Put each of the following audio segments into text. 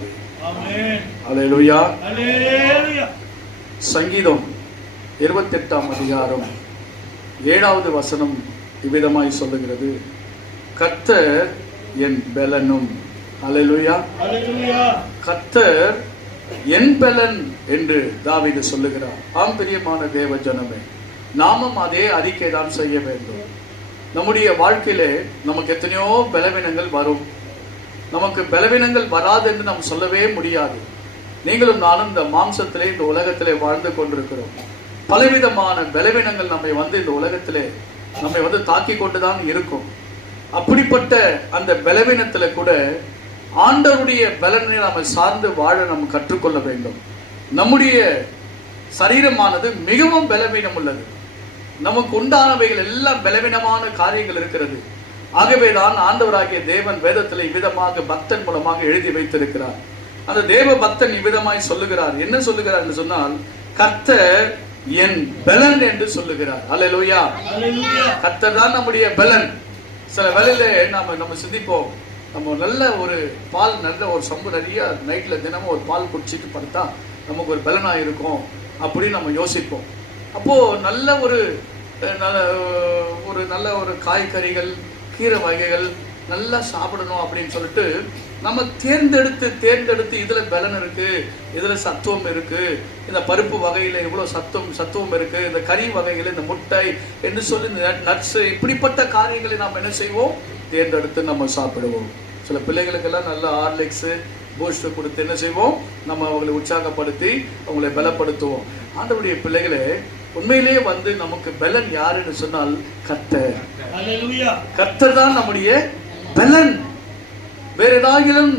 பிதாவே. அல்லேலூயா. சங்கீதம் 28ஆம் அதிகாரம் 7வது வசனம் இவ்விதமாய் சொல்லுகிறது, கர்த்தர் என் பெலனும். அல்லேலூயா. கர்த்தர் என் பெலன் என்று தாவீது சொல்லுகிறார். ஆம் பிரியமான தேவ ஜனமே, நாமும் அதே அறிக்கை தான் செய்ய வேண்டும். நம்முடைய வாழ்க்கையிலே நமக்கு எத்தனையோ பலவீனங்கள் வரும். நமக்கு பலவீனங்கள் வராது என்று நாம் சொல்லவே முடியாது. நீங்களும் நானும் இந்த மாம்சத்திலே இந்த உலகத்திலே வாழ்ந்து கொண்டிருக்கிறோம். பலவிதமான பலவீனங்கள் நம்மை இந்த உலகத்திலே நம்மை தாக்கி கொண்டுதான் இருக்கும். அப்படிப்பட்ட அந்த பலவீனத்துல கூட ஆண்டவருடைய பலனை நாம சார்ந்து வாழ நாம் கற்றுக்கொள்ள வேண்டும். நம்முடைய சரீரமானது மிகவும் பலவீனம் உள்ளது. நமக்கு உண்டானவைகள் எல்லாம் பலவீனமான காரியங்கள் இருக்கிறது. ஆகவேதான் ஆண்டவராகிய தேவன் வேதத்தில் இவ்விதமாக பக்தன் மூலமாக எழுதி வைத்திருக்கிறார். அந்த தேவ பக்தன் இவ்விதமாய் சொல்லுகிறார். என்ன சொல்லுகிறார் என்று சொன்னால், கர்த்தர் என் பலன் என்று சொல்லுகிறார். அல்லேலூயா. கர்த்தர் தான் நம்முடைய பலன். சில வேளையில நம்ம சிந்திப்போம், நம்ம நல்ல ஒரு பால், நல்ல ஒரு சம்பு நிறைய நைட்ல தினமும் ஒரு பால் குடிச்சிட்டு படுத்தா நமக்கு ஒரு பலனா இருக்கும் அப்படின்னு நம்ம யோசிப்போம். அப்போ நல்ல ஒரு நல்ல ஒரு காய்கறிகள், கீரை வகைகள் நல்லா சாப்பிடணும் அப்படின்னு சொல்லிட்டு நம்ம தேர்ந்தெடுத்து இதுல பலன் இருக்கு, இதுல சத்துவம் இருக்கு, இந்த பருப்பு வகையில இவ்வளவு சத்துவம் இருக்கு, இந்த கறி வகைகள், இந்த முட்டை என்று சொல்லி நட்ஸ், இப்படிப்பட்ட காரியங்களை நாம் என்ன செய்வோம், தேர்ந்தெடுத்து நம்ம சாப்பிடுவோம். சில பிள்ளைகளுக்கெல்லாம் நல்ல ஹார்லிக்ஸ், பூஸ்ட் கொடுத்து என்ன செய்வோம், நம்ம அவங்களை உற்சாகப்படுத்தி அவங்களை பலப்படுத்துவோம். ஆண்டவருடைய பிள்ளைகளே, உண்மையிலேயே நமக்கு பலன் யாருன்னு சொன்னால் கர்த்தர். கர்த்தர் தான் நம்முடைய பலன். வேற ஏதாகிலும்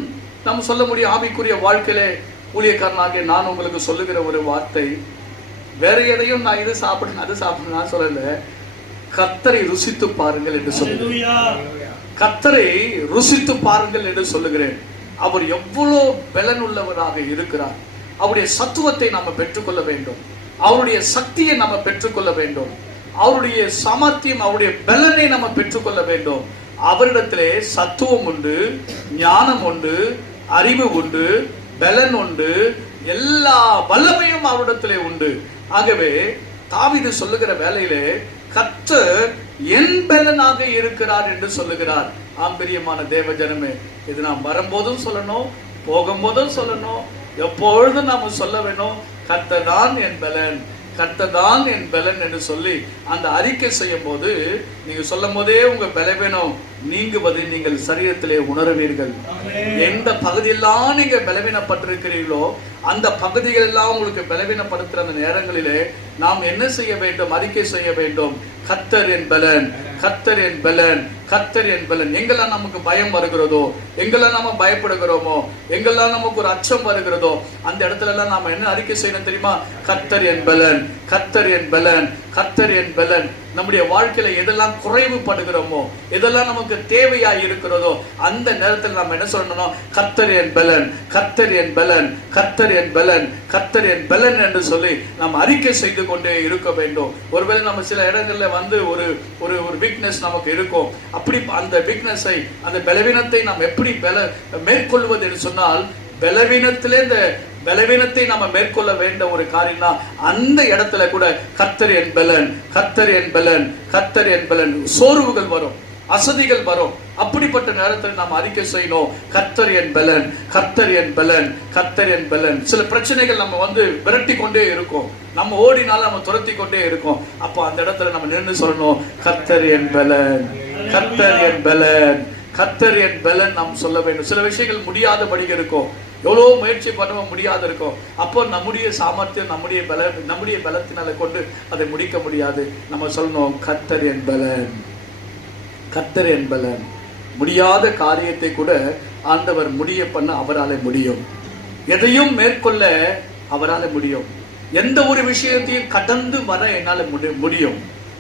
நம்ம சொல்ல முடியும். ஆவிக்குரிய வாழ்க்கையிலே ஊழியக்காரனாகிய நான் உங்களுக்கு சொல்லுகிற ஒரு வார்த்தை, வேற எதையும் நான் இது சாப்பிடுறேன் அது சாப்பிடுறேன் நான் சொல்லல, கர்த்தரை ருசித்து பாருங்கள் என்று சொல்லுகிறேன். கர்த்தரை ருசித்து பாருங்கள் என்று சொல்லுகிறேன். அவர் எவ்வளவு பலன் உள்ளவராக இருக்கிறார். அவருடைய சத்துவத்தை நாம பெற்றுக்கொள்ள வேண்டும். அவருடைய சக்தியை நம்ம பெற்றுக்கொள்ள வேண்டும். அவருடைய சாமர்த்தியம், அவருடைய பலனை நம்ம பெற்றுக்கொள்ள வேண்டும். அவரிடத்திலே சத்துவம் உண்டு, ஞானம் உண்டு, அறிவு உண்டு, பலன் உண்டு, எல்லா வல்லமையும் அவரிடத்திலே உண்டு. ஆகவே தாவீது சொல்லுகிற வேளையிலே கர்த்தர் என் பலனாக இருக்கிறார் என்று சொல்லுகிறார். ஆம் பிரியமான தேவ ஜனமே, இது நாம் வரும்போதும் சொல்லணும், போகும்போதும் சொல்லணும், எப்பொழுதும் நாம சொல்ல வேணும், கர்த்தர் தான் என் பலன், கர்த்தர் தான் என் பலன் என்று சொல்லி அந்த அறிக்கை செய்யும் போது, நீங்க சொல்லும் போதே உங்க பலவீனம் நீங்குவதை நீங்கள் சரீரத்திலே உணர்வீர்கள். எந்த பகுதியெல்லாம் நீங்க பலவீனப்பட்டிருக்கிறீர்களோ அந்த பகுதிகள் எல்லாம் உங்களுக்கு பலவீனப்படுத்துற அந்த நேரங்களிலே நாம் என்ன செய்ய வேண்டும், அறிக்கை செய்ய வேண்டும், கர்த்தர் என் பலன், கர்த்தர் என் பலன், கர்த்தர் என் பலன். எங்கெல்லாம் நமக்கு பயம் வருகிறதோ, எங்கெல்லாம் நாம பயப்படுகிறோமோ, எங்கெல்லாம் நமக்கு ஒரு அச்சம் வருகிறதோ, அந்த இடத்துல எல்லாம் நாம என்ன அறிக்கை செய்யணும் தெரியுமா, கர்த்தர் என் பலன், கர்த்தர் என் பலன், கர்த்தர் என் பலன். நம்முடைய வாழ்க்கையில எதெல்லாம் குறைவுபடுகிறோமோ, எதெல்லாம் நமக்கு தேவையா இருக்கிறதோ, அந்த நேரத்தில் நாம் என்ன சொல்லணும், கர்த்தர் என் பலன், கர்த்தர் என் பலன், கர்த்தர் என் பலன், கர்த்தர் என் பலன் என்று சொல்லி நாம் அறிக்கை செய்து கொண்டே இருக்க வேண்டும். ஒருவேளை நம்ம சில இடங்கள்ல ஒரு வீக்னஸ் நமக்கு இருக்கும். அப்படி அந்த வீக்னஸை, அந்த பலவீனத்தை நாம் எப்படி மேற்கொள்வது என்று சொன்னால், பலவீனத்திலே இந்த பலவீனத்தை நம்ம மேற்கொள்ள வேண்ட ஒரு காரியம்னா அந்த இடத்துல கூட கர்த்தர் என் பலன், கர்த்தர் என் பலன், கர்த்தர் என் பலன். சோர்வுகள் வரும், அசதிகள் வரும். அப்படிப்பட்ட நேரத்தில் நாம் அறிக்கை செய்யணும், கர்த்தர் என் பலன், கர்த்தர் என் பலன், கர்த்தர் என் பலன். சில பிரச்சனைகள் நம்ம விரட்டி கொண்டே இருக்கும், நம்ம ஓடினாலும் நம்ம துரத்தி கொண்டே இருக்கும். அப்போ அந்த இடத்துல நம்ம நின்று சொல்லணும், கர்த்தர் என் பலன், கர்த்தர் என் பலன், கர்த்தர் என் பலன் நாம் சொல்ல வேண்டும். சில விஷயங்கள் முடியாதபடி இருக்கும், எவ்வளவு முயற்சி பண்ண முடியாது இருக்கும். அப்போ நம்முடைய சாமர்த்தியம், நம்முடைய பலத்தினால கொண்டு அதை முடிக்க முடியாது. நம்ம சொல்லணும், கர்த்தர் என் பலன், கர்த்தர் என் பலன். முடியாத காரியத்தை கூட ஆண்டவர் முடிய பண்ண அவரால் முடியும். எதையும் மேற்கொள்ள அவரால் முடியும். எந்த ஒரு விஷயத்தையும் கடந்து வர என்னால் முடியும்.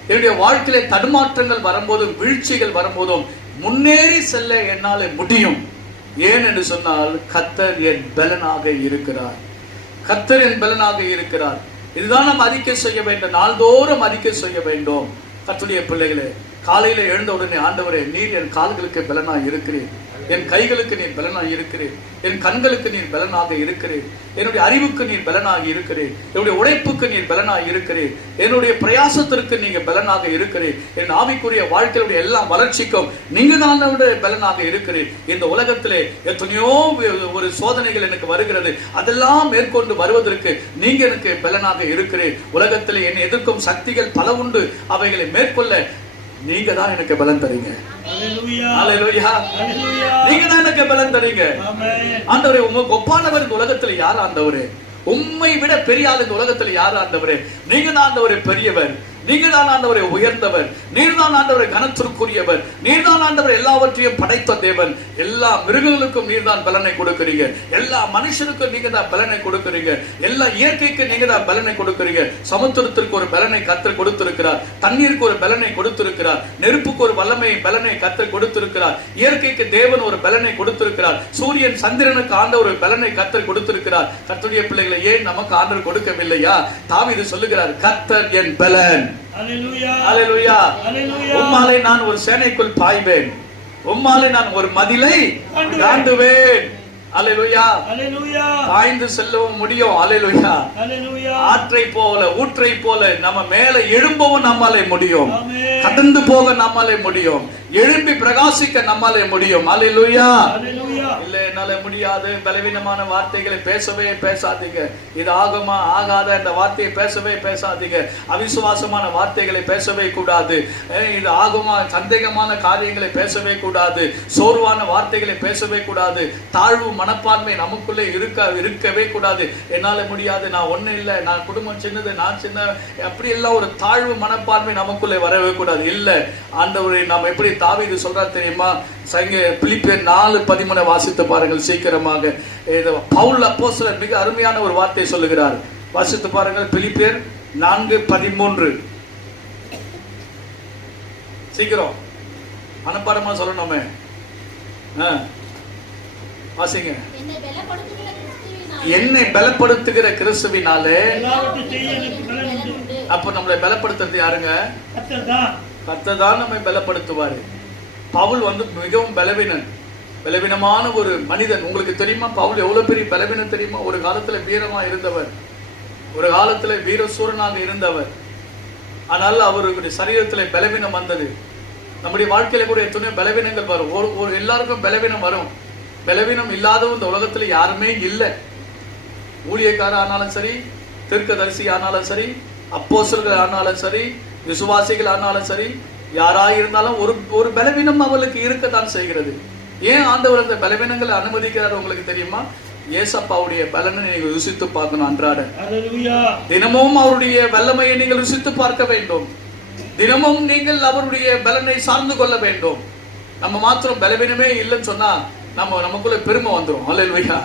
என்னுடைய வாழ்க்கையில தடுமாற்றங்கள் வரும்போதும், வீழ்ச்சிகள் வரும்போதும் முன்னேறி செல்ல என்னால் முடியும். ஏன் என்று சொன்னால், கர்த்தர் என் பலனாக இருக்கிறார், கர்த்தர் என் பலனாக இருக்கிறார். இதுதான் நாம் அறிக்கை செய்ய வேண்டும், நாள்தோறும் அறிக்கை செய்ய வேண்டும். கர்த்தருடைய பிள்ளைகளே, காலையில எழுந்த உடனே, ஆண்டவரே நீர் என் கால்களுக்கு பலனாய் இருக்கிறேன், என் கைகளுக்கு நீர் பலனாய் இருக்கிறேன், என் கண்களுக்கு நீர் பலனாக இருக்கிறேன், என்னுடைய அறிவுக்கு நீர் பலனாக இருக்கிறேன், என்னுடைய உழைப்புக்கு நீர் பலனாக இருக்கிறேன், என்னுடைய பிரயாசத்திற்கு நீங்க பலனாக இருக்கிறேன், என் ஆவிக்குரிய வாழ்க்கையுடைய எல்லா வளர்ச்சிக்கும் நீங்க தான் பலனாக இருக்கிறேன். இந்த உலகத்திலே எத்தனையோ ஒரு சோதனைகள் எனக்கு வருகிறது, அதெல்லாம் மேற்கொண்டு வருவதற்கு நீங்க எனக்கு பலனாக இருக்கிறேன். உலகத்திலே என்னை எதிர்க்கும் சக்திகள் பல உண்டு, அவைகளை மேற்கொள்ள நீங்க தான் எனக்கு பலன் தரீங்க. நீங்க தான் எனக்கு பலன் தரீங்க. ஆண்டவரே, உங்களுக்கு ஒப்பானவர் இந்த உலகத்துல யார் ஆண்டவரே? உம்மை விட பெரிய ஆள் இந்த உலகத்துல யார் ஆண்டவரே? நீங்க தான் ஆண்டவரே பெரியவர், நீங்க தான் ஆண்டவரை உயர்ந்தவர், நீர் தான் ஆண்டவரை கனத்திற்குரியவர், நீர் தான் ஆண்டவர் எல்லாவற்றையும் படைத்த தேவன். எல்லா மிருகங்களுக்கும் நீர் தான் பலனை கொடுக்கிறீங்க, எல்லா மனுஷனுக்கும் நீங்க தான் பலனை கொடுக்கிறீங்க, எல்லா இயற்கைக்கு நீங்க தான் பலனை கொடுக்கிறீங்க. சமுத்திரத்திற்கு ஒரு பலனை கர்த்தர் கொடுத்திருக்கிறார், தண்ணீருக்கு ஒரு பலனை கொடுத்திருக்கிறார், நெருப்புக்கு ஒரு வல்லமை பலனை கர்த்தர் கொடுத்திருக்கிறார், இயற்கைக்கு தேவன் ஒரு பலனை கொடுத்திருக்கிறார், சூரியன் சந்திரனுக்கு ஆண்டவர் ஒரு பலனை கர்த்தர் கொடுத்திருக்கிறார். கர்த்தருடைய பிள்ளைகளை ஏன் நமக்கு ஆண்டவர் கொடுக்கவில்லையா? தாவீது சொல்லுகிறார், கர்த்தர் என் பலன். உம்மாலே நான் ஒரு சேனைக்குள் பாய்வேன், உம்மாலே நான் ஒரு மதிலை தாண்டுவேன். அல்லேலூயா. பாய்ந்து செல்லவும் முடியும். அல்லேலூயா. ஆற்றை போல ஊற்றை போல நம்ம மேல எழும்பவும் நம்மாலே முடியும், கடந்து போக நம்மாலே முடியும், எழும்பி பிரகாசிக்க நம்மாலே முடியும். அல்லேலூயா. இல்ல என்னால முடியாது, பலவீனமான வார்த்தைகளை பேசவே பேசாதீங்க. இது ஆகுமா ஆகாத இந்த வார்த்தையை பேசவே பேசாதீங்க. அவிசுவாசமான வார்த்தைகளை பேசவே கூடாது. இது ஆகுமா சந்தேகமான காரியங்களை பேசவே கூடாது. சோர்வான வார்த்தைகளை பேசவே கூடாது. தாழ்வு மனப்பான்மை நமக்குள்ளே இருக்கவே கூடாது. என்னால முடியாது, நான் ஒண்ணு இல்லை, நான் குடும்பம் சின்னது, நான் சின்ன, அப்படி எல்லாம் ஒரு தாழ்வு மனப்பான்மை நமக்குள்ளே வரவே கூடாது. இல்ல, ஆண்டவரை நாம் எப்படி தாவீது சொல்றார் தெரியுமா? பிலிப்பியர் 4:13 வாசித்து பாருங்கள் சீக்கிரமாக. பவுல் அப்போஸ்தலர் மிக அருமையான ஒரு வார்த்தை சொல்லுகிறார், வாசித்து பாருங்கள். பிலிப்பியர் 4:13 சீக்கிரம் மனப்பாடமா சொல்லணுமே. வாசிங்க. என்னை பலப்படுத்துகிற கிறிஸ்துவினாலே. அப்ப நம்மளை பலப்படுத்துறது யாருங்க? கர்த்தர் தான் நம்மை பலப்படுத்துவாரு. பவுல் மிகவும் பலவீனமான ஒரு மனிதன். உங்களுக்கு தெரியுமா பவுல் எவ்வளவு பெரிய பலவீனம் தெரியுமா? ஒரு காலத்துல வீரமா இருந்தவர், ஒரு காலத்துல வீரசூரனாக இருந்தவர். ஆனால் அவருடைய சரீரத்துல பலவீனம் வந்தது. நம்முடைய வாழ்க்கையில கூட எத்தனையோ பலவீனங்கள் வரும். ஒரு எல்லாருக்கும் பலவீனம் வரும். பலவீனம் இல்லாதவங்க இந்த உலகத்துல யாருமே இல்லை. ஊழியக்காரர் ஆனாலும் சரி, தீர்க்கதரிசி ஆனாலும் சரி, அப்போஸ்தலர்கள் ஆனாலும் சரி, விசுவாசிகள் ஆனாலும் சரி, யாராக இருந்தாலும் ஒரு பலவீனம் அவளுக்கு இருக்கத்தான் செய்கிறது. ஏன் ஆண்டவர் அந்த பலவீனங்களை அனுமதிக்கிறார் உங்களுக்கு தெரியுமா? ஏசப்பாவுடைய பலனை நீங்கள் ருசித்து பார்க்கணும். அன்றாட தினமும் அவருடைய வல்லமையை நீங்கள் ருசித்து பார்க்க வேண்டும். தினமும் நீங்கள் அவருடைய பலனை சார்ந்து கொள்ள வேண்டும். நம்ம மாத்திரம் பலவீனமே இல்லைன்னு சொன்னா நமக்குள்ள பெருமை வந்துடும். அல்லேலூயா.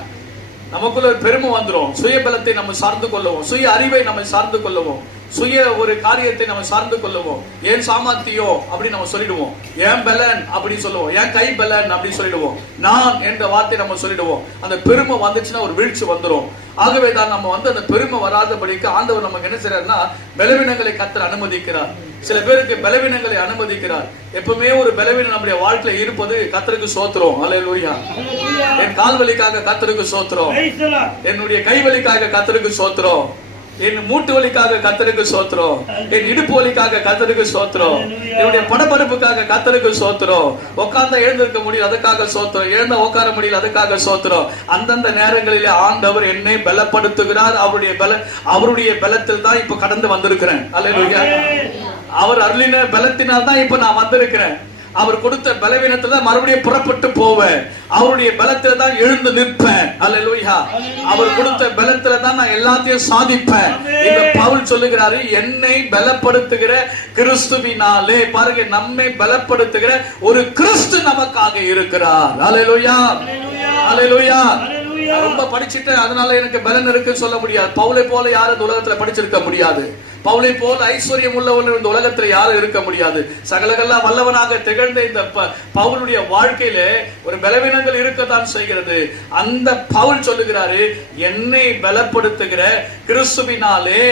நமக்குள்ள ஒரு பெருமை வந்துடும். சுய பலத்தை நம்ம சார்ந்து கொள்ளுவோம், சுய அறிவை நம்ம சார்ந்து கொள்ளுவோம், சுய ஒரு காரியத்தை நம்ம சார்ந்து கொள்ளுவோம். ஏன் சாமர்த்தியம் அப்படி நம்ம சொல்லிடுவோம், ஏன் பலன் அப்படி சொல்லுவோம், ஏன் கை பலன் அப்படி சொல்லிடுவோம், நான் என்ற வார்த்தை நம்ம சொல்லிடுவோம். அந்த பெருமை வந்துச்சுன்னா ஒரு வீழ்ச்சி வந்துடும். ஆகவே தான் நம்ம அந்த பெருமை வராதபடிக்கு ஆண்டவர் நமக்கு என்ன செய்யறாருன்னா பலவீனங்களை கர்த்தர் அனுமதிக்கிறார். சில பேருக்கு பலவீனங்களை அனுமதிக்கிறார். எப்பவுமே ஒரு பலவீனம் நம்முடைய வாழ்க்கையில இருப்பது கர்த்தருக்கு ஸ்தோத்திரம். அல்லேலூயா. என் கால் வலிக்காக கர்த்தருக்கு ஸ்தோத்திரம், என்னுடைய கை வலிக்காக கர்த்தருக்கு ஸ்தோத்திரம், என் மூட்டு வலிக்காக கர்த்தருக்கு ஸ்தோத்திரம், என் இடுப்பு வலிக்காக கர்த்தருக்கு ஸ்தோத்திரம், என்னுடைய படபடப்புக்காக கர்த்தருக்கு ஸ்தோத்திரம், உட்கார்ந்தா எழுந்திருக்க முடியல அதுக்காக ஸ்தோத்திரம், எழுந்தா உட்கார முடியல அதுக்காக ஸ்தோத்திரம். அந்தந்த நேரங்களிலே ஆண்டவர் என்னை பலப்படுத்துகிறார். அவருடைய பலத்தில் தான் இப்ப கடந்து வந்திருக்கிறேன். அல்லேலூயா. அவர் அருளின பலத்தினால் தான் இப்ப நான் வந்திருக்கிறேன். அவர் கொடுத்த பலவீனத்துல தான் மறுபடியும் புறப்பட்டு போவேன். அவருடைய பலத்துல தான் எழுந்து நிற்பேன். அல்லேலூயா. அவர் கொடுத்த பலத்துல தான் நான் எல்லாத்தையும் சாதிப்பேன். இந்த பவுல் சொல்லுகிறாரு, என்னை பலப்படுத்துகிற கிறிஸ்துவினாலே. பாருங்க, நம்மை பலப்படுத்துகிற ஒரு கிறிஸ்து நமக்காக இருக்கிறார். அல்லேலூயா. அல்லேலூயா. ரொம்ப படிச்சுட்டேன் அதனால எனக்கு பலன் இருக்குன்னு சொல்ல முடியாது. பவுலை போல யாரும் இந்த உலகத்துல படிச்சிருக்க முடியாது. பவுலை போல ஐஸ்வர்யம் உள்ளவன் இந்த உலகத்துல யாரும் இருக்க முடியாது. சகலகல்லா வல்லவனாக திகழ்ந்த இந்த பவுலுடைய வாழ்க்கையில ஒரு பலவீனங்கள் இருக்கத்தான் செய்கிறது. அந்த பவுல் சொல்லுகிறாரு, என்னை பலப்படுத்துகிற கிறிஸ்துவினாலே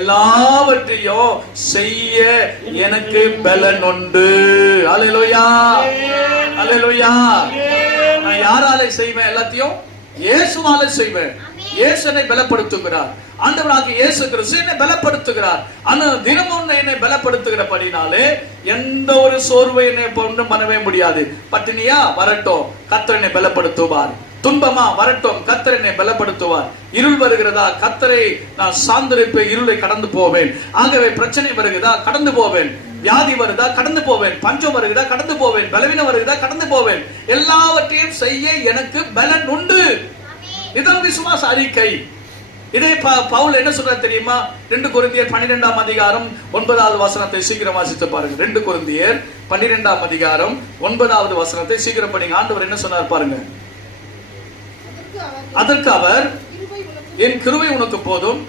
எல்லாவற்றையும் செய்ய எனக்கு பலன் உண்டு. அல்லேலூயா, அல்லேலூயா. நான் யாராலே செய்வேன்? எல்லாத்தையும் இயேசுவாலே செய்வேன். இயேசு என்னை பலப்படுத்துகிறார். ஆண்டவராகிய இயேசு கிறிஸ்து என்னை பலப்படுத்துகிறார். ஆனா தினமும் என்னை பலப்படுத்துகிறபடினாலே எந்த ஒரு சோர்வை என்னை ஒன்றும் பண்ணவே முடியாது. பட்டினியா வரட்டும், கர்த்தர் என்னை பலப்படுத்துவார். துன்பமா வரட்டும், கர்த்தர் என்னை பலப்படுத்துவார். இருள் வருகிறதா, கர்த்தரை நான் சார்ந்திருப்பேன், இருளை கடந்து போவேன். ஆகவே பிரச்சனை வருகிறதா, கடந்து போவேன். வியாதி வருதா, கடந்து போவேன். பஞ்சம் வருகிறதா, கடந்து போவேன். பலவீனம் வருகிறதா, கடந்து போவேன். எல்லாவற்றையும் செய்ய எனக்கு பலன் உண்டு. இதான் விசுவாச அறிக்கை. இதே பவுல் என்ன சொல்ற தெரியுமா? 2 கொரிந்தியர் 12ஆம் அதிகாரம் 9வது வசனத்தை சீக்கிரம் வாசித்து பாருங்க. 2 கொரிந்தியர் 12ஆம் அதிகாரம் 9வது வசனத்தை சீக்கிரம் படிங்க. ஆண்டவர் என்ன சொன்னார் பாருங்க. அதற்கு அவர், என் கிருபை உனக்கு போதும்,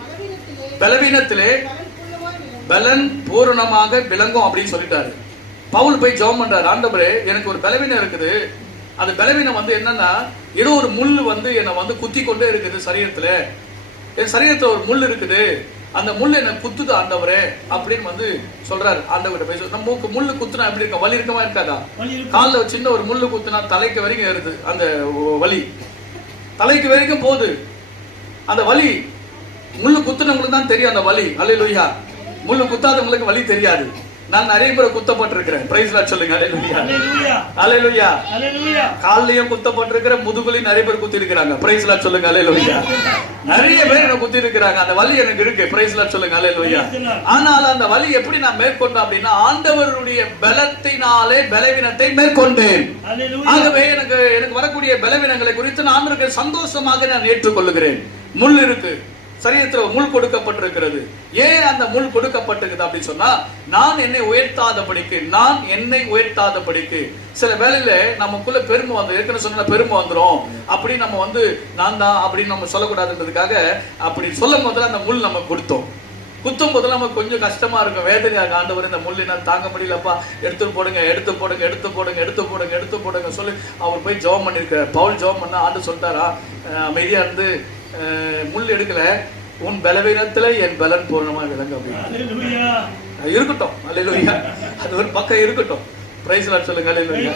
பலவீனத்திலே பலன் பூரணமாக விளங்கும் அப்படின்னு சொல்லிட்டாரு. பவுல் போய் ஜெபம் பண்றாரு, ஆண்டவரே எனக்கு ஒரு பலவீனம் இருக்குது. அந்த பலவீனம் என்னன்னா, ஏதோ ஒரு முள் என்னை குத்தி கொண்டே இருக்குது சரீரத்துல. என் சரீரத்துல ஒரு முள் இருக்குது, அந்த முள் என்ன குத்துது ஆண்டவரே அப்படின்னு சொல்றாரு. ஆண்டவர்கிட்ட போய் நம்ம மூக்கு முள்ளு குத்துனா எப்படி இருக்கா? வலி இருக்கமா இருக்காதா? காலில் சின்ன ஒரு முள்ளு குத்துனா தலைக்கு வரைக்கும் வருது அந்த வலி, தலைக்கு வரைக்கும் போகுது அந்த வலி. முள்ளு குத்துனவங்களுக்கு தான் தெரியும் அந்த வலி. அல்லேலூயா. முள்ளு குத்தாதவங்களுக்கு வலி தெரியாது. நான் நிறைய பேர் குத்தப்பட்டிருக்கிறேன். பிரைஸ் லார்ட் சொல்லுங்க. அல்லேலூயா, அல்லேலூயா, அல்லேலூயா. கால்லயும் குத்தப்பட்டிருக்கிற, முதுகுலையும் நிறைய பேர் குத்தி இருக்கிறாங்க. பிரைஸ் லார்ட் சொல்லுங்க. அல்லேலூயா. நிறைய பேர் என்ன குத்தி இருக்கிறாங்க. அந்த வலி எனக்கு இருக்கு. பிரைஸ் லார்ட் சொல்லுங்க. அல்லேலூயா. ஆனால் அந்த வலி எப்படி நான் மேற்கொண்டேன் அப்படின்னா, ஆண்டவருடைய பலத்தினாலே பலவீனத்தை மேற்கொண்டேன். ஆகவே எனக்கு வரக்கூடிய பலவீனங்களை குறித்து நான் ஆண்டவருக்கு சந்தோஷமாக நான் ஏற்றுக்கொள்ளுகிறேன். முள் இருக்கு சரீரத்தில், முள் கொடுக்கப்பட்டிருக்கிறது. ஏன் அந்த முள் கொடுக்கப்பட்டிருக்குது அப்படின்னு சொன்னா, நான் என்னை உயர்த்தாதபடிக்கு. சில வேளையில நமக்குள்ள பெருமை ஏற்கனவே சொன்ன பெருமை வந்துரும். அப்படி நம்ம நான் தான் அப்படின்னு நம்ம சொல்லக்கூடாதுன்றதுக்காக அப்படி சொல்லும் போதுல அந்த முள் நம்ம குத்தும் போதுல நமக்கு கொஞ்சம் கஷ்டமா இருக்கும், வேதனையாக. ஆண்டவர் இந்த முள்ளை நான் தாங்க முடியலப்பா, எடுத்து போடுங்க சொல்லி அவர் போய் ஜெபம் பண்ணிருக்காரு. பவுல் ஜெபம் பண்ணா ஆண்டு சொல்லிட்டாரா, அமைதியா இருந்து முள் எடுக்கல, உன் பலவீனத்துல என் பலன் பூர்ணமா விளங்க இருக்கட்டும். அல்லேலூயா. அது ஒரு பக்கம் இருக்கட்டும். பிரைஸ் லார்ட் சொல்லுங்க. அல்லேலூயா.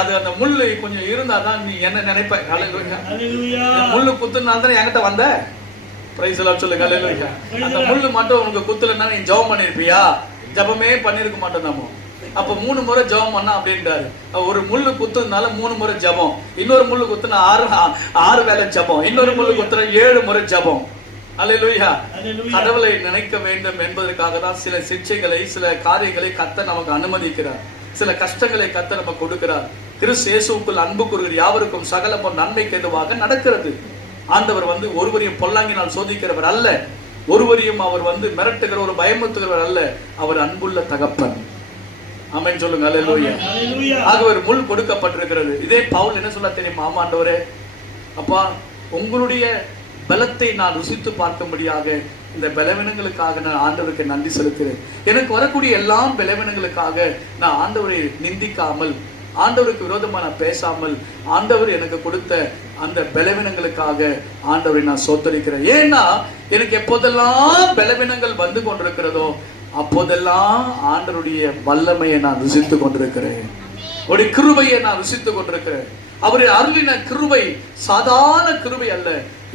அது அந்த முள்ளு கொஞ்சம் இருந்தாதான் நீ என்ன நினைப்ப. அல்லேலூயா. முள்ளு குத்துனால தான் என்கிட்ட வந்த. பிரைஸ் லார்ட் சொல்லுங்க. அல்லேலூயா. அந்த முள்ளு மட்டும் உனக்கு குத்துலன்னா நீ ஜெபம் பண்ணிருப்பியா? ஜெபமே பண்ணிருக்க மாட்டோம் நாம. அப்ப 3 முறை ஜெபம் பண்ணா அப்படின்றாரு. ஒரு முள்ளு குத்துனால 3 முறை ஜெபம், இன்னொரு முள்ளு குத்துனா 6 வேளை ஜெபம், இன்னொரு முள்ளு குத்துனா 7 முறை ஜெபம். அல்லேலூயா. கடவுளை நினைக்க வேண்டும் என்பதற்காக தான் சில சிக்ஷைகளை, சில காரியங்களை கர்த்தர் நமக்கு அனுமதிக்கிறார். சில கஷ்டங்களை கர்த்தர் நமக்கு கொடுக்கிறார். கிறிஸ்து இயேசுவுக்குள் அன்பு கூறுகிற யாவருக்கும் சகலமும் நன்மைக்கு ஏதுவாக நடக்கிறது. ஆண்டவர் ஒருவரையும் பொல்லாங்கினால் சோதிக்கிறவர் அல்ல. ஒருவரையும் அவர் மிரட்டுகிற ஒரு பயமுறுத்துகிறவர் அல்ல. அவர் அன்புள்ள தகப்பன். ஆமென் சொல்லுங்க. அல்லேலூயா. ஆகவே முள் கொடுக்கப்பட்டிருக்கிறது. இதே பவுல் என்ன சொல்ல தெரியுமா? ஆமாண்டவரே, அப்பா உங்களுடைய பலத்தை நான் ருசித்து பார்க்கும்படியாக இந்த பலவீனங்களுக்காக நான் ஆண்டவருக்கு நன்றி செலுத்துகிறேன். எனக்கு வரக்கூடிய எல்லா பலவீனங்களுக்காக நான் ஆண்டவரை நிந்திக்காமல், ஆண்டவருக்கு விரோதமா நான் பேசாமல், ஆண்டவர் எனக்கு கொடுத்த அந்த பலவீனங்களுக்காக ஆண்டவரை நான் சோத்தரிக்கிறேன். ஏன்னா எனக்கு எப்போதெல்லாம் பலவீனங்கள் வந்து கொண்டிருக்கிறதோ அப்போதெல்லாம் ஆண்டவருடைய வல்லமையை நான் ருசித்துக் கொண்டிருக்கிறேன். அவருடைய கிருபையை நான் ருசித்துக் கொண்டிருக்கிறேன். அவருடைய அருளின கிருபை சாதாரண கிருபை அல்ல.